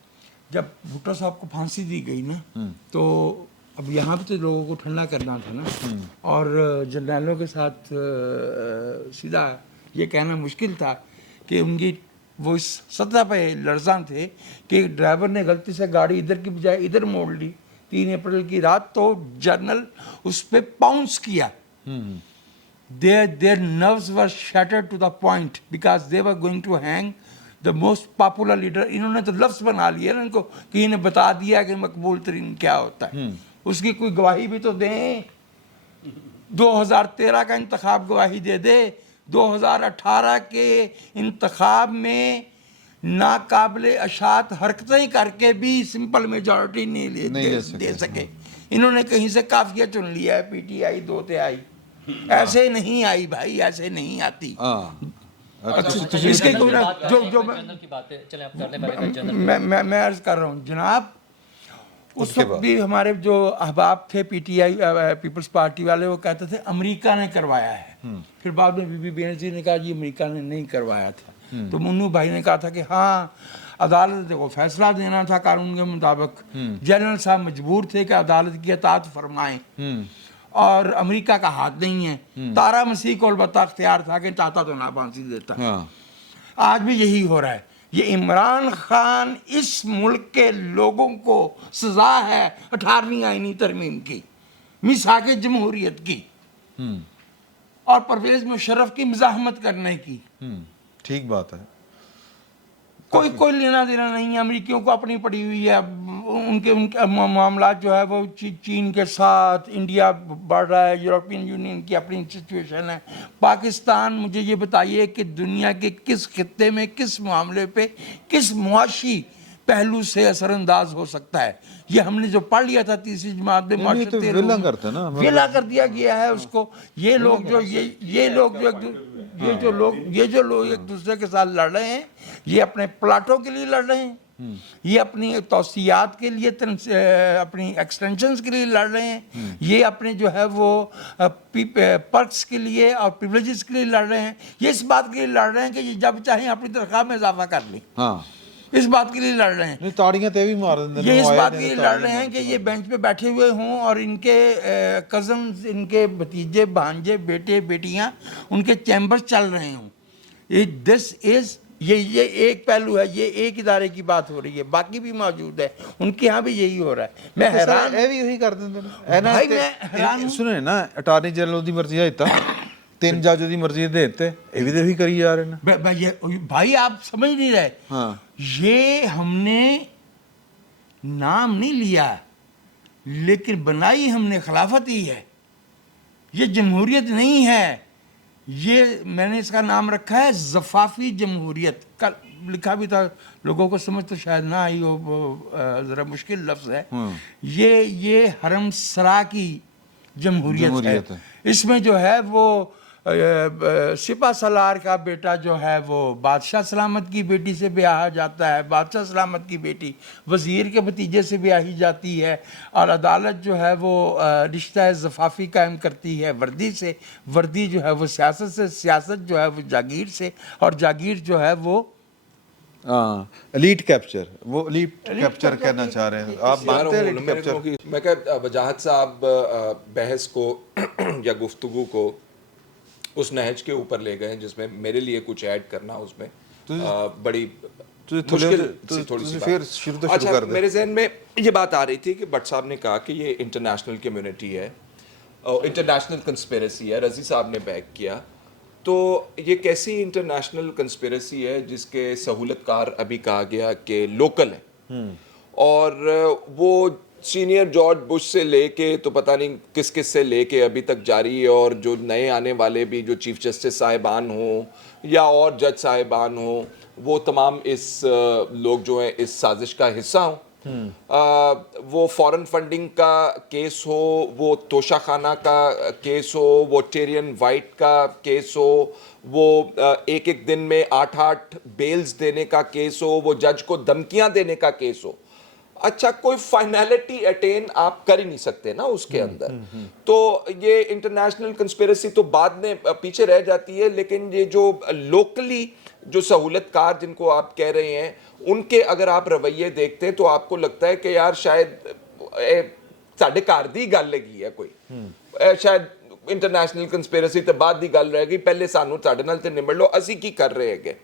जब भुट्टो साहब को फांसी दी गई ना, तो अब यहाँ पे तो लोगों को ठंडा करना था ना, और जर्नैलों के साथ सीधा ये कहना मुश्किल था कि उनकी वो इस सतह पे लर्ज़ां थे कि ड्राइवर ने गलती से गाड़ी इधर की बजाय इधर मोड़ ली 3 अप्रैल की रात, तो जर्नल उस पर पाउंस किया। Their nerves were shattered to the point because they were going to hang the most popular leader. इन्होंने तो लफ्ज़ बना लिया ना इनको कि इन्हें बता दिया कि मकबूल तरीन क्या होता है, उसकी कोई गवाही भी तो दें। 2013 का इंतखाब गवाही दे दे, 2018 के इंतखाब में नाकाबिले अशात हरकतें करके भी सिंपल मेजॉरिटी नहीं दे सके। इन्होंने कहीं से काफिया चुन लिया है, पीटीआई 2 तिहाई, ऐसे नहीं आई भाई, ऐसे नहीं आती। इसके मैं अर्ज कर रहा हूँ जनाब, उस वक्त भी हमारे जो अहबाब थे पीटीआई पीपल्स पार्टी वाले, वो कहते थे अमेरिका ने करवाया है। फिर बाद में बीबी बेनज़ीर ने कहा जी अमेरिका ने नहीं करवाया था। तो मुन्नू भाई ने कहा था कि हाँ अदालत को फैसला देना था कानून के मुताबिक, जनरल साहब मजबूर थे कि अदालत की अताअत फरमाएं, और अमेरिका का हाथ नहीं है। तारा मसीह को अलबत्ता अख्तियार था कि चाहता तो ना फांसी देता। आज भी यही हो रहा है। ये इमरान खान इस मुल्क के लोगों को सजा है 18वीं आईनी तरमीम की, मिसाक जमहूरियत की, और परवेज मुशर्रफ की मज़ाहमत करने की। ठीक बात है। कोई लेना देना नहीं है, अमेरिकियों को अपनी पड़ी हुई है। उनके मामला जो है वो चीन के साथ, इंडिया बढ़ रहा है, यूरोपियन यूनियन की अपनी सिचुएशन है। पाकिस्तान, मुझे ये बताइए कि दुनिया के किस खित्ते में, किस मामले पे, किस मुआशी पहलू से असरअंदाज हो सकता है? ये हमने जो पढ़ लिया था तीसरी जमात में, तो विला करते ना, विला कर दिया गया है उसको। ये लोग जो एक दूसरे के साथ लड़ रहे हैं, ये अपने प्लाटों के लिए लड़ रहे हैं, ये अपनी तौसीयात के लिए, अपनी एक्सटेंशंस के लिए लड़ रहे हैं, ये अपने जो है वो पर्क्स के लिए और प्रिविलेजेस के लिए लड़ रहे हैं। ये इस बात के लिए लड़ रहे हैं कि जब चाहें अपनी तनख्वाह में इजाफा कर लें। हाँ, इस बात के लिए लड़ रहे हैं। ताड़ियां ते भी मार देंगे। ये इस बात के लिए लड़ रहे हैं कि ये बेंच पे बैठे हुए हों और इनके कज़न्स, इनके भतीजे, भांजे, बेटे, बेटियां, उनके चैम्बर्स चल रहे हों। ये एक पहलू है, ये एक इदारे की बात हो रही है, बाकी भी मौजूद है, उनके यहाँ भी यही हो रहा है। मैं हैरान, ਇਹ ਵੀ ਉਹੀ ਕਰ ਦਿੰਦੇ ਨੇ भाई मैं हैरान। ਸੁਣੇ ਨਾ, ਅਟਾਰਨੀ ਜਨਰਲ ਦੀ ਮਰਜ਼ੀ ਹੈ ਤਾਂ 3 ਜੱਜ ਦੀ ਮਰਜ਼ੀ ਦੇ ਦਿੱਤੇ, ਇਹ ਵੀ ਤੇ ਉਹੀ ਕਰੀ ਜਾ ਰਹੇ ਨੇ। भाई आप समझ नहीं रहे। हाँ, ये हमने नाम नहीं लिया, लेकिन बनाई हमने खिलाफत ही है। ये जमहूरियत नहीं है, ये मैंने इसका नाम रखा है ज़फ़ाफ़ी जमहूरियत। कल लिखा भी था, लोगों को समझ तो शायद ना आई हो, ज़रा मुश्किल लफ्ज़ है। ये हरम सरा की जमहूरियत है। इसमें जो है वो सिपा सलार का बेटा जो है वो बादशाह सलामत की बेटी से ब्याह जाता है, बादशाह सलामत की बेटी वज़ीर के भतीजे से ब्याही जाती है, और अदालत जो है वो रिश्ता ज़फ़ाफ़ी कायम करती है वर्दी से, वर्दी जो है वो सियासत से, सियासत जो है वो जागीर से, और जागीर जो है वो एलीट कैप्चर, वो एलीट कैप्चर कहना चाह रहे हैं आप? मानते हैं एलीट कैप्चर? मैं कह वजाहत साहब बहस को या गुफ्तगू को उस नहज के ऊपर ले गए जिसमें मेरे लिए कुछ ऐड करना उसमें बड़ी मुश्किल थोड़ी सी फिर शुरू तो शुरू कर दे। मेरे जहन में ये बात आ रही थी कि भट्ट साहब ने कहा कि ये इंटरनेशनल कम्युनिटी है, इंटरनेशनल कंस्पिरेसी है, रज़ी साहब ने बैक किया। तो ये कैसी इंटरनेशनल कंस्पिरेसी है जिसके सहूलतकार अभी कहा गया कि लोकल है, और वो सीनियर जॉर्ज बुश से लेके तो पता नहीं किस किस से लेके अभी तक जारी है, और जो नए आने वाले भी जो चीफ जस्टिस साहिबान हों या और जज साहिबान हों, वो तमाम इस लोग जो हैं इस साजिश का हिस्सा हों। वो फॉरेन फंडिंग का केस हो, वो तोशाखाना का केस हो, वो टेरियन वाइट का केस हो, वो एक एक दिन में 8-8 बेल्स देने का केस हो, वो जज को धमकियां देने का केस हो, अच्छा कोई फाइनलिटी अटेन आप कर ही नहीं सकते ना उसके अंदर, तो ये इंटरनेशनल कंस्पिरेसी तो बाद में पीछे रह जाती है, लेकिन ये जो लोकली जो सहूलतकार जिनको आप कह रहे हैं उनके अगर आप रवैये देखते हैं तो आपको लगता है कि यार शायद साढ़े घर दी गल लगी है कोई, शायद इंटरनेशनल कंस्पिरेसी तो बाद दी गल रह गई, पहले सानू साढ़े नाल ते निबड़ लो, असी की कर रहे हैं।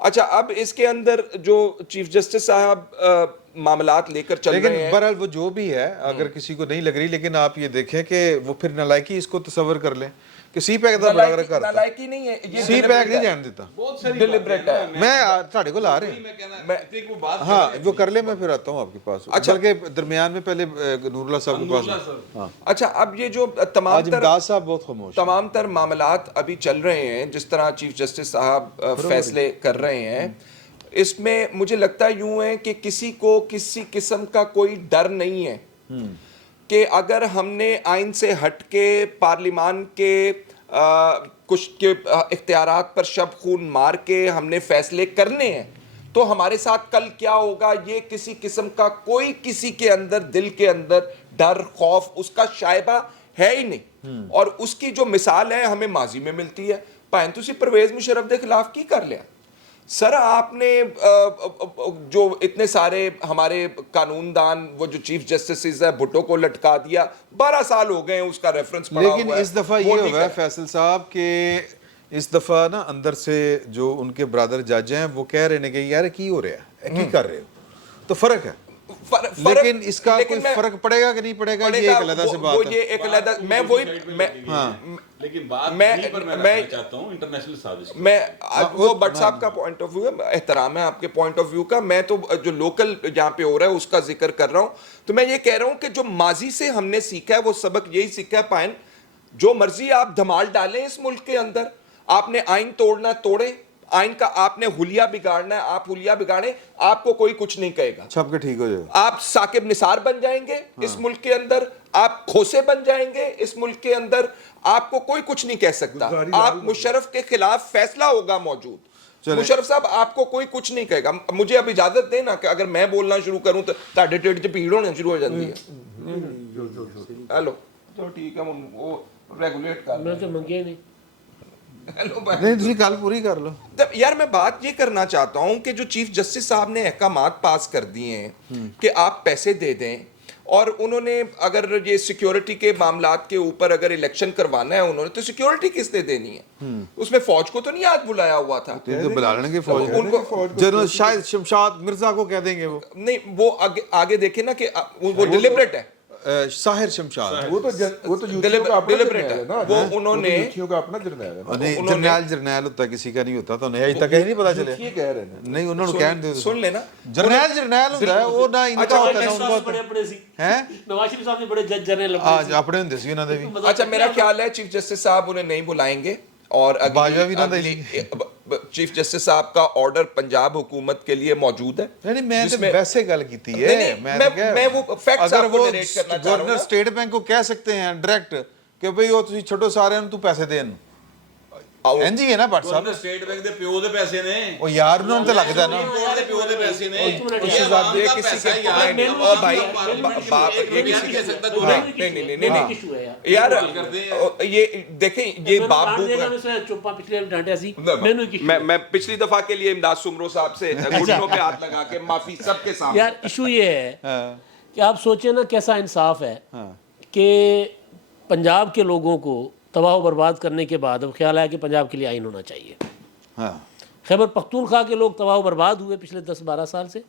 अच्छा अब इसके अंदर जो चीफ जस्टिस साहब मामलात लेकर चल रहे हैं, बहरहाल वो जो भी है, अगर किसी को नहीं लग रही, लेकिन आप ये देखें कि वो फिर नालायकी इसको तस्वर कर लें कि सी पैक ਦਾ ਬੜਾ ਕਰ नालायकी नहीं है, ये सी पैक नहीं जान देता, डिलिबरेट है। मैं ਤੁਹਾਡੇ ਕੋਲ आ रहे हाँ वो कर ले, मैं फिर आता हूँ आपके पास। अच्छा बल्कि दरमियान में पहले नूरुल्लाह साहब के पास। हाँ अच्छा अब ये जो तमाम इमदाद साहब बहुत खामोश, तमाम तर मामलात अभी चल रहे हैं, जिस तरह चीफ जस्टिस साहब फैसले कर रहे हैं, इसमें मुझे लगता है यूं है कि किसी को किसी किस्म का कोई डर नहीं है कि अगर हमने आइन से हट के पार्लिमान के कुछ के इख्तियारात पर शब खून मार के हमने फैसले करने हैं तो हमारे साथ कल क्या होगा, ये किसी किस्म का कोई किसी के अंदर दिल के अंदर डर खौफ उसका शायबा है ही नहीं। और उसकी जो मिसाल है हमें माजी में मिलती है, भाई तुसी परवेज मुशर्रफ के खिलाफ की कर लिया सर, आपने जो इतने सारे हमारे कानूनदान वो जो चीफ जस्टिस है भुट्टो को लटका दिया, 12 साल हो गए उसका रेफरेंस पड़ा लेकिन हुआ है। इस दफा ये हुआ है फैसल साहब के इस दफा ना अंदर से जो उनके ब्रदर जज हैं वो कह रहे हैं कि यार की हो रहा है, की कर रहे हो, तो फर्क है। लेकिन इसका कोई फर्क पड़ेगा कि नहीं पड़ेगा, ये एक अलग से बात है। ये एक अलग, मैं वही लेकिन बात मैं चाहता हूँ इंटरनेशनल साजिश, मैं वो भट्ट साहब का पॉइंट ऑफ व्यू है, एहतराम है आपके पॉइंट ऑफ व्यू का, मैं तो जो लोकल यहाँ पे हो रहा है उसका जिक्र कर रहा हूँ। तो मैं ये कह रहा हूँ कि जो माजी से हमने सीखा है वो सबक यही सीखा है, पायन जो मर्जी आप धमाल डालें इस मुल्क के अंदर, आपने आइन तोड़ना तोड़े, आइन का आपने हुलिया बिगाड़ना है आप हुलिया बिगाड़े, आपको कोई कुछ नहीं कहेगा, छप के ठीक हो जाएगा। आप साकिब निसार बन जाएंगे इस मुल्क के अंदर, आप खोसे बन जाएंगे इस मुल्क के अंदर, आपको कोई कुछ नहीं कह सकता। आप मुशर्रफ के खिलाफ फैसला होगा मौजूद, मुशर्रफ साहब आपको कोई कुछ नहीं कहेगा। मुझे अब इजाजत देना कि अगर मैं बोलना शुरू करूं तो ताड़े टेढ़ च भीड़ होना शुरू हो जाती है। हेलो तो ठीक है, वो रेगुलेट कर, मैं तो मंगे नहीं। नहीं तुम कल पूरी कर लो। यार मैं बात ये करना चाहता हूं कि जो चीफ जस्टिस साहब ने अहकामात पास कर दिए हैं कि आप पैसे दे दें, और उन्होंने अगर ये सिक्योरिटी के मामलात के ऊपर अगर इलेक्शन करवाना है उन्होंने, तो सिक्योरिटी किसने देनी है? उसमें फौज को तो नहीं आज बुलाया हुआ था, तो बुला लेंगे फौज उनको, जनरल शायद शमशाद मिर्जा को कह देंगे, वो नहीं वो आगे देखे ना कि वो डिलिबरेट है, साहिर शमशाद, वो तो यूथियों का अपना डिलिबरेट है, जर्नैल वो ना, उन्होंने यूथियों का अपना जर्नैल है। नहीं जर्नैल होता किसी का नहीं होता, तो नहीं अभी तक नहीं पता चले, ये कह रहे हैं नहीं उन्होंने कहने दे, सुन लेना जर्नैल होता है वो ना इनका होता है ना बड़े उनको अपने सी हैं नवाज शरीफ साहब ने बड़े जज जनरल आज अपने ਹੁੰਦੇ ਸੀ ਇਹਨਾਂ ਦੇ ਵੀ। अच्छा मेरा ख्याल है चीफ जस्टिस साहब उन्हें नहीं बुलाएंगे, और बाजवा भी ना चीफ जस्टिस साहब का ऑर्डर पंजाब हुकूमत के लिए मौजूद है। नहीं मैं तो वैसे गल कीती है, मैं वो फैक्ट्स अगर आपको वो नरेट करना चाह रहा गवर्नर हूं, स्टेट बैंक को कह सकते हैं डायरेक्ट कि भाई वो ਤੁਸੀਂ ਛੱਡੋ ਸਾਰਿਆਂ ਨੂੰ ਤੂੰ ਪੈਸੇ ਦੇਣ, ਇੰਜ ਹੀ ਹੈ ਨਾ ਭੱਟ ਸਾਹਿਬ। ਸਟੇਟ ਬੈਂਕ ਦੇ ਪਿਓ ਦੇ ਪੈਸੇ ਨੇ, ਉਹ ਯਾਰ ਉਹਨਾਂ ਨੂੰ ਤਾਂ ਲੱਗਦਾ ਨਾ ਕੋਰਟ ਦੇ ਪਿਓ ਦੇ ਪੈਸੇ ਨੇ, ये किसी के ओ भाई बाप ये किसी कह सकता तू नहीं इशू है यार ये देखें ये बाप देगा मैं चुप्पा पिछले डांटा सी मैंने की मैं पिछली दफा के लिए इमदाद सुमरो साहब से घुटनों पे हाथ लगा के माफी सबके सामने। यार इशू ये है कि आप सोचें ना कैसा इंसाफ है कि पंजाब के लोगों को तबाह बर्बाद करने के बाद अब ख्याल आया कि पंजाब के लिए आइन होना चाहिए। हाँ खैबर पख्तूनख्वा के लोग तबाह बर्बाद हुए पिछले 10-12 साल से,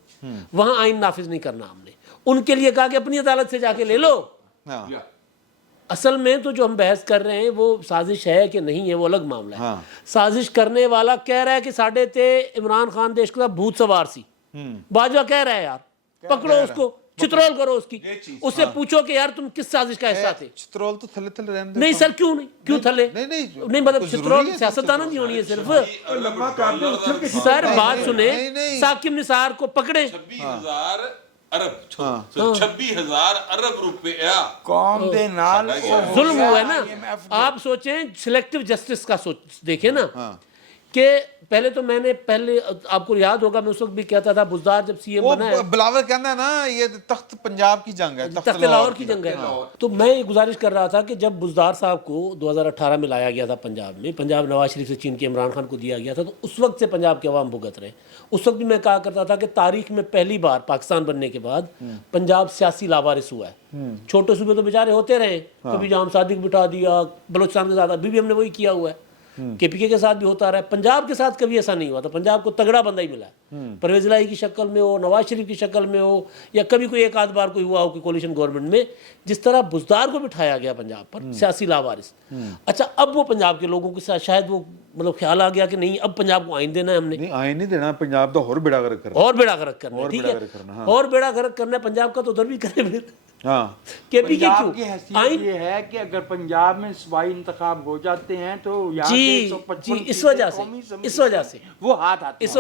वहाँ आइन नाफिज नहीं करना हमने, उनके लिए कहा कि अपनी अदालत से जाके ले लो। हाँ असल में तो जो हम बहस कर रहे हैं वो साजिश है कि नहीं है वो अलग मामला है। हाँ। साजिश करने वाला कह रहा है कि साढ़े ते इमरान खान देश के साथ भूत सवार सी, बाजवा कह रहा है यार पकड़ो उसको, चित्रोल करो उसकी, उससे पूछो कि यार तुम किस साजिश का हिस्सा थे। चित्रोल तो थले थले रहने नहीं सर क्यों नहीं, क्यों थले नहीं मतलब चित्रोल सियासतदाना नहीं होनी है सिर्फ लम्मा कर दो उछल के सर बात सुने, साकिब निसार को पकड़े 26,000 अरब 26,000 अरब रुपया कौम दे नाल जुल्म हुआ है ना। आप सोचें सिलेक्टिव जस्टिस का सोच देखें ना कि پہلے تو میں نے آپ کو یاد ہوگا میں اس وقت بھی کہتا تھا بزدار جب سی ایم بنا ہے بلاول کہنا ہے نا یہ تخت پنجاب کی جنگ ہے، تخت لاہور کی جنگ ہے، تو میں یہ گزارش کر رہا تھا کہ جب بزدار صاحب کو 2018 میں لایا گیا تھا پنجاب میں، پنجاب نواز شریف سے چین کے عمران خان کو دیا گیا تھا، تو اس وقت سے پنجاب کے عوام بھگت رہے. اس وقت بھی میں کہا کرتا تھا کہ تاریخ میں پہلی بار پاکستان بننے کے بعد پنجاب سیاسی لاوارث ہوا ہے. چھوٹے صوبے تو بیچارے ہوتے رہے، کبھی جام صادق بٹھا دیا بلوچستان کے ساتھ، ابھی بھی ہم نے وہی کیا ہوا ہے، کے پی کے ساتھ بھی ہوتا رہا ہے. پنجاب کے ساتھ کبھی ایسا نہیں ہوا تھا. پنجاب کو تگڑا بندہ ہی ملا ہے، پرویز الہی کی شکل میں ہو، نواز شریف کی شکل میں ہو، یا کبھی کوئی ایک آدھ بار کوئی ہوا ہو کہ کولیشن گورنمنٹ میں جس طرح بزدار کو بٹھایا گیا پنجاب پر سیاسی لاوارث. اچھا اب وہ پنجاب کے لوگوں کے ساتھ شاید وہ مطلب خیال آ گیا کہ نہیں اب پنجاب کو آئین دینا ہے ہم نے، نہیں آئین نہیں دینا، پنجاب دا اور بیڑا غرق کرنا، اور بیڑا غرق کرنا ہے. ٹھیک ہے، اور بیڑا غرق کرنا ہے پنجاب کا تو ادھر بھی کرے. ہاں کے پی کے پنجاب کی کیوں حیثیت یہ ہے کہ اگر پنجاب میں صوبائی انتخاب ہو جاتے ہیں تو یہاں سے 155 اس وجہ سے قومی اسمبلی اس وجہ سے وہ ہاتھ آتے ہیں.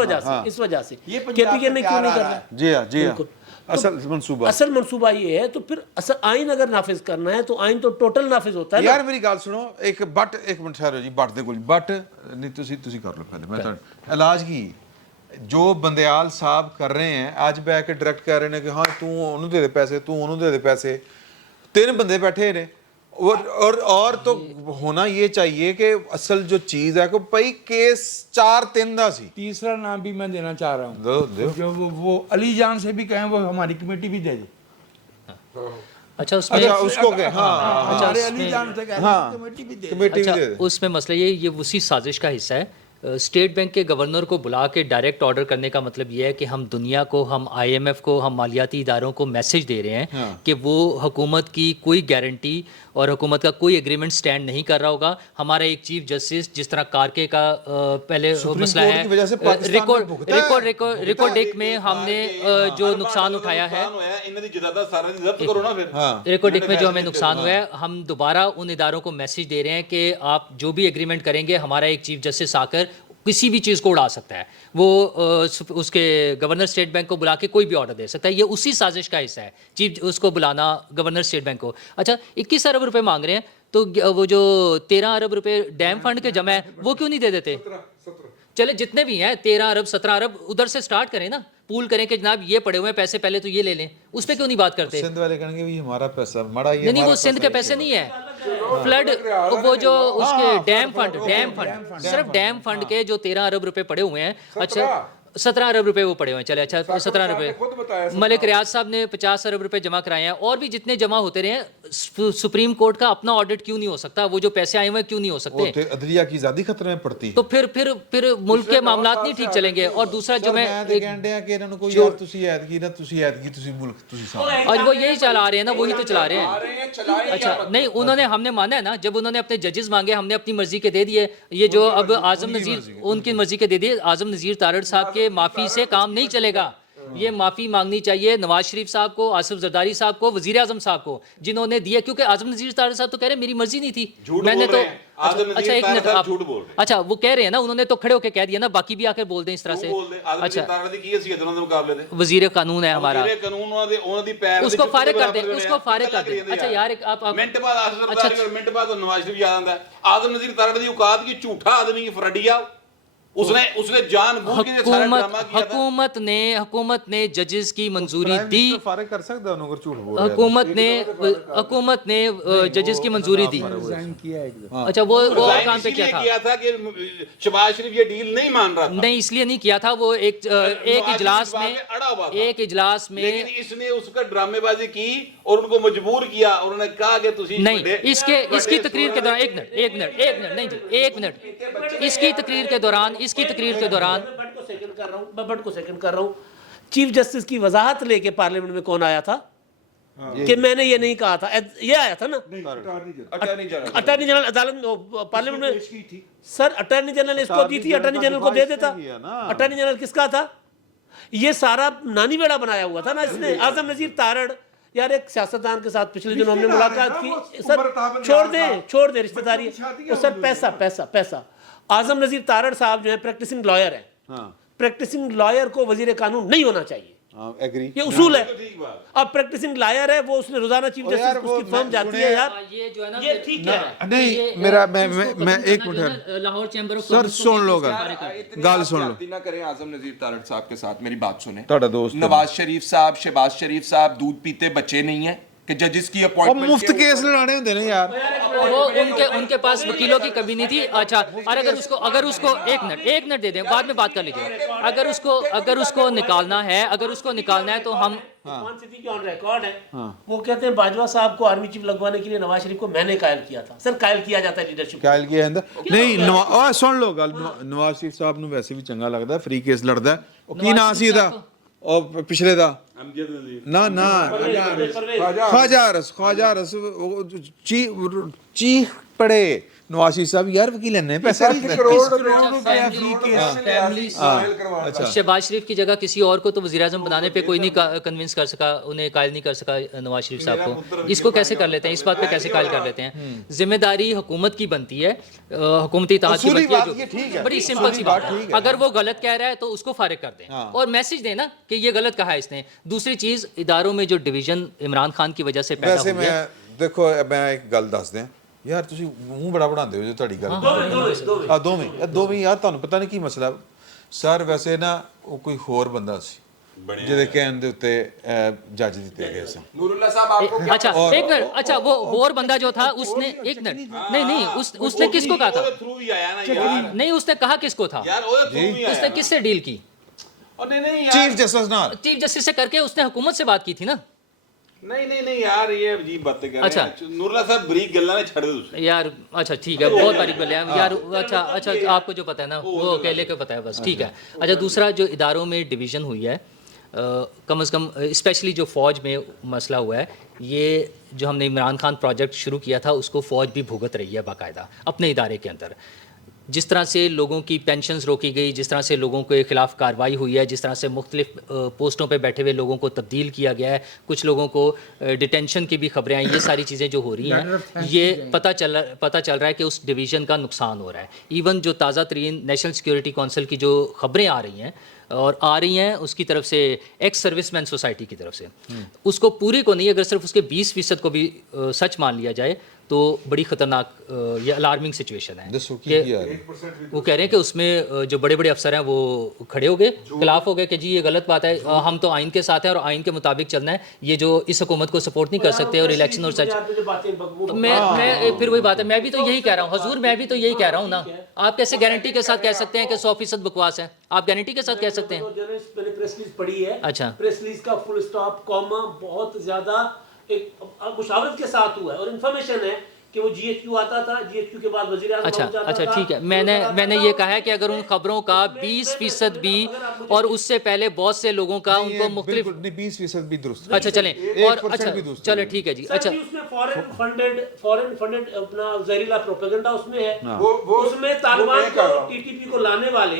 اس وجہ سے یہ کے پنجاب پی کے میں کا کیوں نہیں پیار کر آ رہا؟ جی ہاں جی ہاں، بالکل. اصل منصوبہ اصل منصوبہ یہ ہے تو پھر اصل آئین اگر نافذ کرنا ہے تو آئین تو ٹوٹل نافذ ہوتا ہے نا. یار میری گل سنو، ایک منٹ ٹھہرو جی، بٹ دے کول بٹ نہیں تسی کر لو پہلے، میں علاج کی جو بندیال صاحب کر رہے ہیں آج بہ کے ڈائریکٹ کہہ رہے ہیں کہ ہاں تو انہوں دے پیسے، تو انہوں دے پیسے، 3 بندے بیٹھے نے اور تو ہونا یہ چاہیے کہ اصل جو چیز ہے کہ بھائی کیس 4-3 دا سی. تیسرا نام بھی میں دینا چاہ رہا دو ہوں، جو وہ علی جان سے بھی کہیں وہ ہماری کمیٹی بھی دے دے. اچھا اس میں اس کو کہ ہاں ہمارے علی جان سے کہیں کمیٹی بھی دے دے. کمیٹی بھی اچھا دے دے. اس میں مسئلہ یہ اسی سازش کا حصہ ہے. اسٹیٹ بینک کے گورنر کو بلا کے ڈائریکٹ آرڈر کرنے کا مطلب یہ ہے کہ ہم دنیا کو، ہم آئی ایم ایف کو، ہم مالیاتی اداروں کو میسج دے رہے ہیں کہ وہ حکومت کی کوئی گارنٹی اور حکومت کا کوئی ایگریمنٹ سٹینڈ نہیں کر رہا ہوگا. ہمارا ایک چیف جسٹس جس طرح کارکے کا پہلے مسئلہ ہے، ریکارڈ ڈیک میں ہم نے جو نقصان اٹھایا ہے، ریکارڈ ڈیک میں جو ہمیں نقصان ہوا ہے، ہم دوبارہ ان اداروں کو میسج دے رہے ہیں کہ آپ جو بھی ایگریمنٹ کریں گے ہمارا ایک چیف جسٹس آ کر کسی بھی چیز کو اڑا سکتا ہے، وہ اس کے گورنر اسٹیٹ بینک کو بلا کے کوئی بھی آرڈر دے سکتا ہے. یہ اسی سازش کا حصہ ہے، چیف اس کو بلانا گورنر اسٹیٹ بینک کو. اچھا 21 ارب روپے مانگ رہے ہیں تو وہ جو 13 ارب روپے ڈیم فنڈ کے جمع ہے وہ کیوں نہیں دے دیتے؟ چلے جتنے بھی ہیں 13 ارب 17 ارب ادھر سے سٹارٹ کریں نا، پول کریں کہ جناب یہ پڑے ہوئے ہیں پیسے، پہلے تو یہ لے لیں. اس پہ کیوں نہیں بات کرتے؟ سندھ والے کہیں گے بھی ہمارا پیسہ مڑا، یہ نہیں وہ سندھ کے پیسے نہیں ہے، فلڈ وہ جو اس کے ڈیم فنڈ صرف ڈیم فنڈ کے جو 13 ارب روپے پڑے ہوئے ہیں. اچھا 17 ارب روپے وہ پڑے ہوئے ہیں. چلے اچھا 17 روپے ملک ریاض صاحب نے 50 ارب روپے جمع کرائے ہیں، اور بھی جتنے جمع ہوتے رہے ہیں. سپریم کورٹ کا اپنا آڈٹ کیوں نہیں ہو سکتا؟ وہ جو پیسے آئے ہوئے کیوں نہیں ہو سکتے؟ عدلیہ کی آزادی خطرے میں پڑتی تو پھر ملک کے معاملات نہیں ٹھیک چلیں گے. اور دوسرا جو میں آج وہ یہی چلا رہے ہیں نا، وہی تو چلا رہے ہیں. اچھا نہیں انہوں نے، ہم نے مانا ہے نا، جب انہوں نے اپنے ججز مانگے ہم نے اپنی مرضی کے دے دیے. یہ جو اب اعظم نذیر ان کی مرضی کے دے دیے. اعظم نذیر تارڑ صاحب کے معافی سے کام نہیں چلے گا. یہ معافی مانگنی چاہیے نواز شریف صاحب کو، آصف زرداری صاحب کو، وزیر اعظم صاحب کو، جنہوں نے دیا. کیونکہ اعظم نذیر تارڑ صاحب تو کہہ رہے ہیں میری مرضی نہیں تھی، میں نے تو اچھا ایک منٹ آپ اچھا وہ کہہ رہے ہیں نا، انہوں نے تو کھڑے ہو کے کہہ دیا نا، باقی بھی آ کے بول دیں اس طرح سے. اچھا وزیر قانون ہے ہمارا، اس کو فارغ کر دیں، اس کو فارغ کر دیں. اچھا یار آپ منٹ بعد منٹ بعد نواز شریف یاد آتا ہے اعظم نذیر تارڑ دی اوقات کی جھوٹا آدمی فرڈیا، اس نے جان بوجھ کے سارا ڈرامہ کیا تھا. حکومت نے ججز کی منظوری دی، فارغ کر سکتا ہے اگر جھوٹ بول رہا ہے. حکومت نے ججز کی منظوری دی. اچھا وہ کام پہ کیا تھا کہ شہباز شریف یہ ڈیل نہیں مان رہا تھا. نہیں اس لیے نہیں کیا تھا، وہ ایک اجلاس میں لیکن اس نے اس کا ڈرامے بازی کی اور ان کو مجبور کیا، اور انہوں نے کہا کہ تسی نہیں اس کی تقریر کے دوران ایک منٹ نہیں جی ایک منٹ اس کی تقریر کے دوران میں بٹ کو سیکنڈ کر رہا ہوں. چیف جسٹس کی وضاحت لے کے پارلیمنٹ میں کون آیا تھا کہ میں نے یہ نہیں کہا تھا؟ یہ آیا تھا نا اٹارنی جنرل عدالت پارلیمنٹ میں. سر اٹارنی جنرل نے اس کو دی تھی، اٹارنی جنرل کو دے دیتا. اٹارنی جنرل کس کا تھا؟ یہ سارا نانی بیڑا بنایا ہوا تھا نا اس نے. اعظم نذیر تارڑ یار ایک سیاستدان کے ساتھ پچھلے دنوں ہم نے ملاقات کی. سر چھوڑ دیں رشتہ داری. سر پیسہ اعظم نذیر تارڑ صاحب جو ہے پریکٹسنگ لائر ہیں، پریکٹسنگ لائر کو وزیر قانون نہیں ہونا چاہیے. एग्री। ये उसूल है। अब प्रैक्टिसिंग लायर है वो, उसने रोजाना चीफ जस्टिस उसकी फर्म जाती है यार, ये जो है ना ये ठीक है। नहीं मेरा मैं एक minute Lahore chamber of sir सुन लो गल सुन लो। ना करें आजम नजीर तारड़ साहब के साथ, मेरी बात सुने। ਤੁਹਾਡਾ ਦੋਸਤ नवाज शरीफ साहब, शहबाज शरीफ साहब दूध पीते बच्चे नहीं है कि जजेस की ਉਹ अपॉइंटमेंट ਮੁਫਤ ਕੇਸ ਲੜਾਣੇ ਹੁੰਦੇ ਨੇ यार। वो उनके पास वकीलों की कमी नहीं थी। अच्छा, और अगर उसको एक मिनट दे दें, बाद में बात कर लीजिए। अगर उसको निकालना है तो हम उस्मान सिद्दीकी ऑन रिकॉर्ड है, वो कहते हैं बाजवा साहब को आर्मी चीफ लगवाने के लिए नवाज शरीफ को मैंने कायल किया था। सर कायल किया जाता है लीडरशिप, ਕਾਇਲ ਕੀ ਹੈ ਨਹੀਂ ਸੁਣ ਲਓ ਗੱਲ। ਨਵਾਜ਼ ਸ਼ਰੀਫ ਸਾਹਿਬ ਨੂੰ ਵੈਸੇ ਵੀ ਚੰਗਾ ਲੱਗਦਾ ਫ੍ਰੀ ਕੇਸ ਲੜਦਾ। ਉਹ ਕੀ ਨਾਂ ਸੀ ਇਹਦਾ ਉਹ ਪਿਛਲੇ ਦਾ ਨਾ ख्वाजा रस चीख पड़े नवाज शरीफ साहब यार वकील ने पैसे शहबाज शरीफ की जगह किसी और को तो वज़ीर आज़म बनाने पे कोई नहीं कन्विंस कर सका, उन्हें कायल नहीं कर सका नवाज शरीफ साहब को। इसको कैसे कर लेते हैं, इस बात पे कैसे कायल कर लेते हैं? जिम्मेदारी हुकूमत की बनती है, हुकूमती इत्तेहाद की बनती है। बड़ी सिंपल सी बात है, अगर वो गलत कह रहा है तो उसको फारिग कर दें और मैसेज देना कि ये गलत कहा है इसने। दूसरी चीज़, इदारों में जो डिवीजन इमरान खान की वजह से पैदा हुई है। देखो मैं एक गल दस दें यार, ਤੁਸੀਂ ਮੂੰਹ ਬੜਾ ਬਣਾਉਂਦੇ ਹੋ ਜੋ ਤੁਹਾਡੀ ਗੱਲ ਦੋਵੇਂ ਯਾਰ, ਤੁਹਾਨੂੰ ਪਤਾ ਨਹੀਂ ਕੀ ਮਸਲਾ ਸਰ। ਵੈਸੇ ਨਾ ਉਹ ਕੋਈ ਹੋਰ ਬੰਦਾ ਸੀ ਜਿਹਦੇ ਕਹਿਣ ਦੇ ਉੱਤੇ ਜੱਜ ਦਿੱਤੇ ਗਏ ਸੀ। नूरुल्लाह साहब आपको अच्छा एक मिनट, अच्छा वो और बंदा जो था उसने एक मिनट नहीं उसने किसको कहा था? थ्रू ही आया ना यार, नहीं उसने कहा किसको था? यार वो थ्रू ही उसने किससे डील की? और नहीं चीफ जस्टिस नाल, चीफ जस्टिस से करके उसने हुकूमत से बात की थी ना। नहीं यार ये अजीब बातें कर रहे अच्छा। हैं। नूरुल्लाह साहब बरीक गल्ला ने छड़ दे तुझे यार अच्छा ठीक है, बहुत बारीक बोले हैं यार। अच्छा आपको जो पता है ना वो अकेले को पता है बस, ठीक है। अच्छा दूसरा जो इदारों में डिवीज़न हुई है, कम अज़ कम स्पेशली जो फ़ौज में मसला हुआ है, ये जो हमने इमरान खान प्रोजेक्ट शुरू किया था उसको फ़ौज भी भुगत रही है बाकायदा अपने इदारे के अंदर। जिस तरह से लोगों की पेंशन्स रोकी गई, जिस तरह से लोगों के ख़िलाफ़ कार्रवाई हुई है, जिस तरह से मुख्तलिफ पोस्टों पे बैठे हुए लोगों को तब्दील किया गया है, कुछ लोगों को डिटेंशन की भी खबरें आई, ये सारी चीज़ें जो हो रही हैं, ये पता चल रहा है कि उस डिवीज़न का नुकसान हो रहा है। इवन जो ताज़ा तरीन नेशनल सिक्योरिटी कौंसिल की जो खबरें आ रही हैं उसकी तरफ से एक्स सर्विसमैन सोसाइटी की तरफ से, उसको पूरी को नहीं, अगर सिर्फ उसके 20% को भी सच मान लिया जाए तो बड़ी ख़तरनाक ये अलार्मिंग सिचुएशन है। वो कह रहे हैं कि उसमें जो बड़े बड़े अफसर हैं वो खड़े हो गए, खिलाफ हो गए कि जी ये गलत बात है, हम तो आइन के साथ हैं और आइन के मुताबिक चलना है, ये जो इस हुकूमत को सपोर्ट नहीं कर सकते और इलेक्शन और सच। तो मैं फिर वही बात है, मैं भी तो यही कह रहा हूँ हजूर, मैं भी तो यही कह रहा हूँ ना। आप कैसे गारंटी के साथ कह सकते हैं कि 100% बकवास है? आप गारंटी के साथ कह सकते हैं? मैंने प्रेस रिलीज पढ़ी है। अच्छा, प्रेस रिलीज का फुल स्टॉप कॉमा बहुत ज्यादा एक मुशावरत के साथ हुआ है और इन्फॉर्मेशन है कि वो जीएचक्यू आता था, जीएचक्यू के बाद वज़ीर आज़म अच्छा ठीक है। मैंने ये कहा है कि अगर उन खबरों का 20% भी और उससे पहले बहुत से लोगों का उनको मुख्तलिफ 20% भी दुरुस्त। अच्छा चलें और अच्छा चले ठीक है जी। अच्छा उसमें फॉरेन फंडेड अपना जहरीला प्रोपेगेंडा उसमें है, उसमें तालिबान को टीटीपी को लाने वाले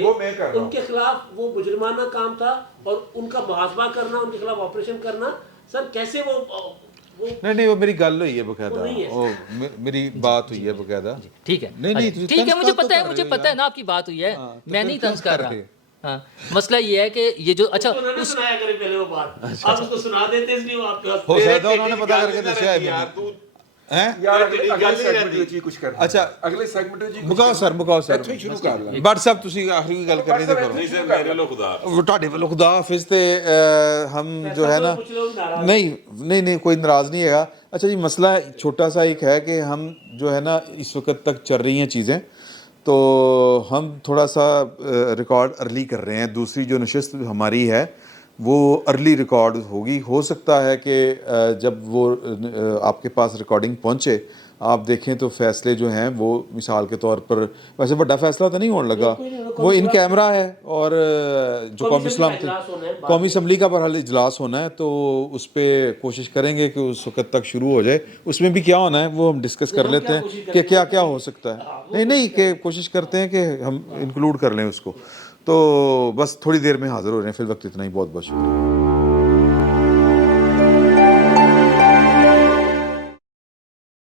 उनके खिलाफ वो मुजरिमाना काम था और उनका मुहासबा करना, उनके खिलाफ ऑपरेशन करना। सर कैसे वो नहीं वो मेरी गल हुई है बकायदा, वो मेरी बात हुई है बकायदा। ठीक है नहीं ठीक है, मुझे पता है ना आपकी बात हुई है, मैं नहीं तंज कर रहा। हाँ, मसला ये है कि ये जो अच्छा सुनाया करें पहले वो बात, आप उसको सुना देते इसलिए वो आपके हो सकता है उन्होंने पता करके दस्या है यार तू यार अगले सेगमेंट ਵਿੱਚ ਹੀ ਕੁਝ ਕਰਨਾ। अच्छा ਅਗਲੇ ਸੈਗਮੈਂਟ ਵਿੱਚ ਮੁਕਾਓ ਸਰ ਇੱਥੋਂ ਹੀ ਸ਼ੁਰੂ ਕਰ ਲਾਂ। ਬਟ ਸਾਹਿਬ ਤੁਸੀਂ ਆਖਰੀ ਗੱਲ ਕਰਨੀ ਤੇ ਕਰੋ। नहीं सर मेरे लो खुदा वो ਤੁਹਾਡੇ ਵੱਲੋਂ ਖੁਦਾ ਹਾਫਿਜ਼ ਤੇ हम जो है ना नहीं कोई नाराज़ नहीं है। अच्छा जी मसला छोटा सा एक है कि हम जो है ना इस वक्त तक चल रही हैं चीज़ें, तो हम थोड़ा सा रिकॉर्ड अर्ली कर रहे हैं। दूसरी जो नशिस्त हमारी है वो अर्ली रिकॉर्ड होगी। हो सकता है कि जब वो आपके पास रिकॉर्डिंग पहुंचे आप देखें तो फैसले जो हैं वो मिसाल के तौर पर, वैसे बड़ा फैसला तो नहीं होने लगा, वो इन कैमरा है और जो कौमी असम्बली का बहरहाल इजलास होना है, तो उस पर कोशिश करेंगे कि उस वक्त तक शुरू हो जाए। उसमें भी क्या होना है वो हम डिस्कस कर लेते हैं कि क्या क्या हो सकता है। नहीं कि कोशिश करते हैं कि हम इंक्लूड कर लें उसको। तो बस थोड़ी देर में हाज़िर हो रहे हैं, फिर वक्त इतना ही। बहुत बहुत शुक्रिया।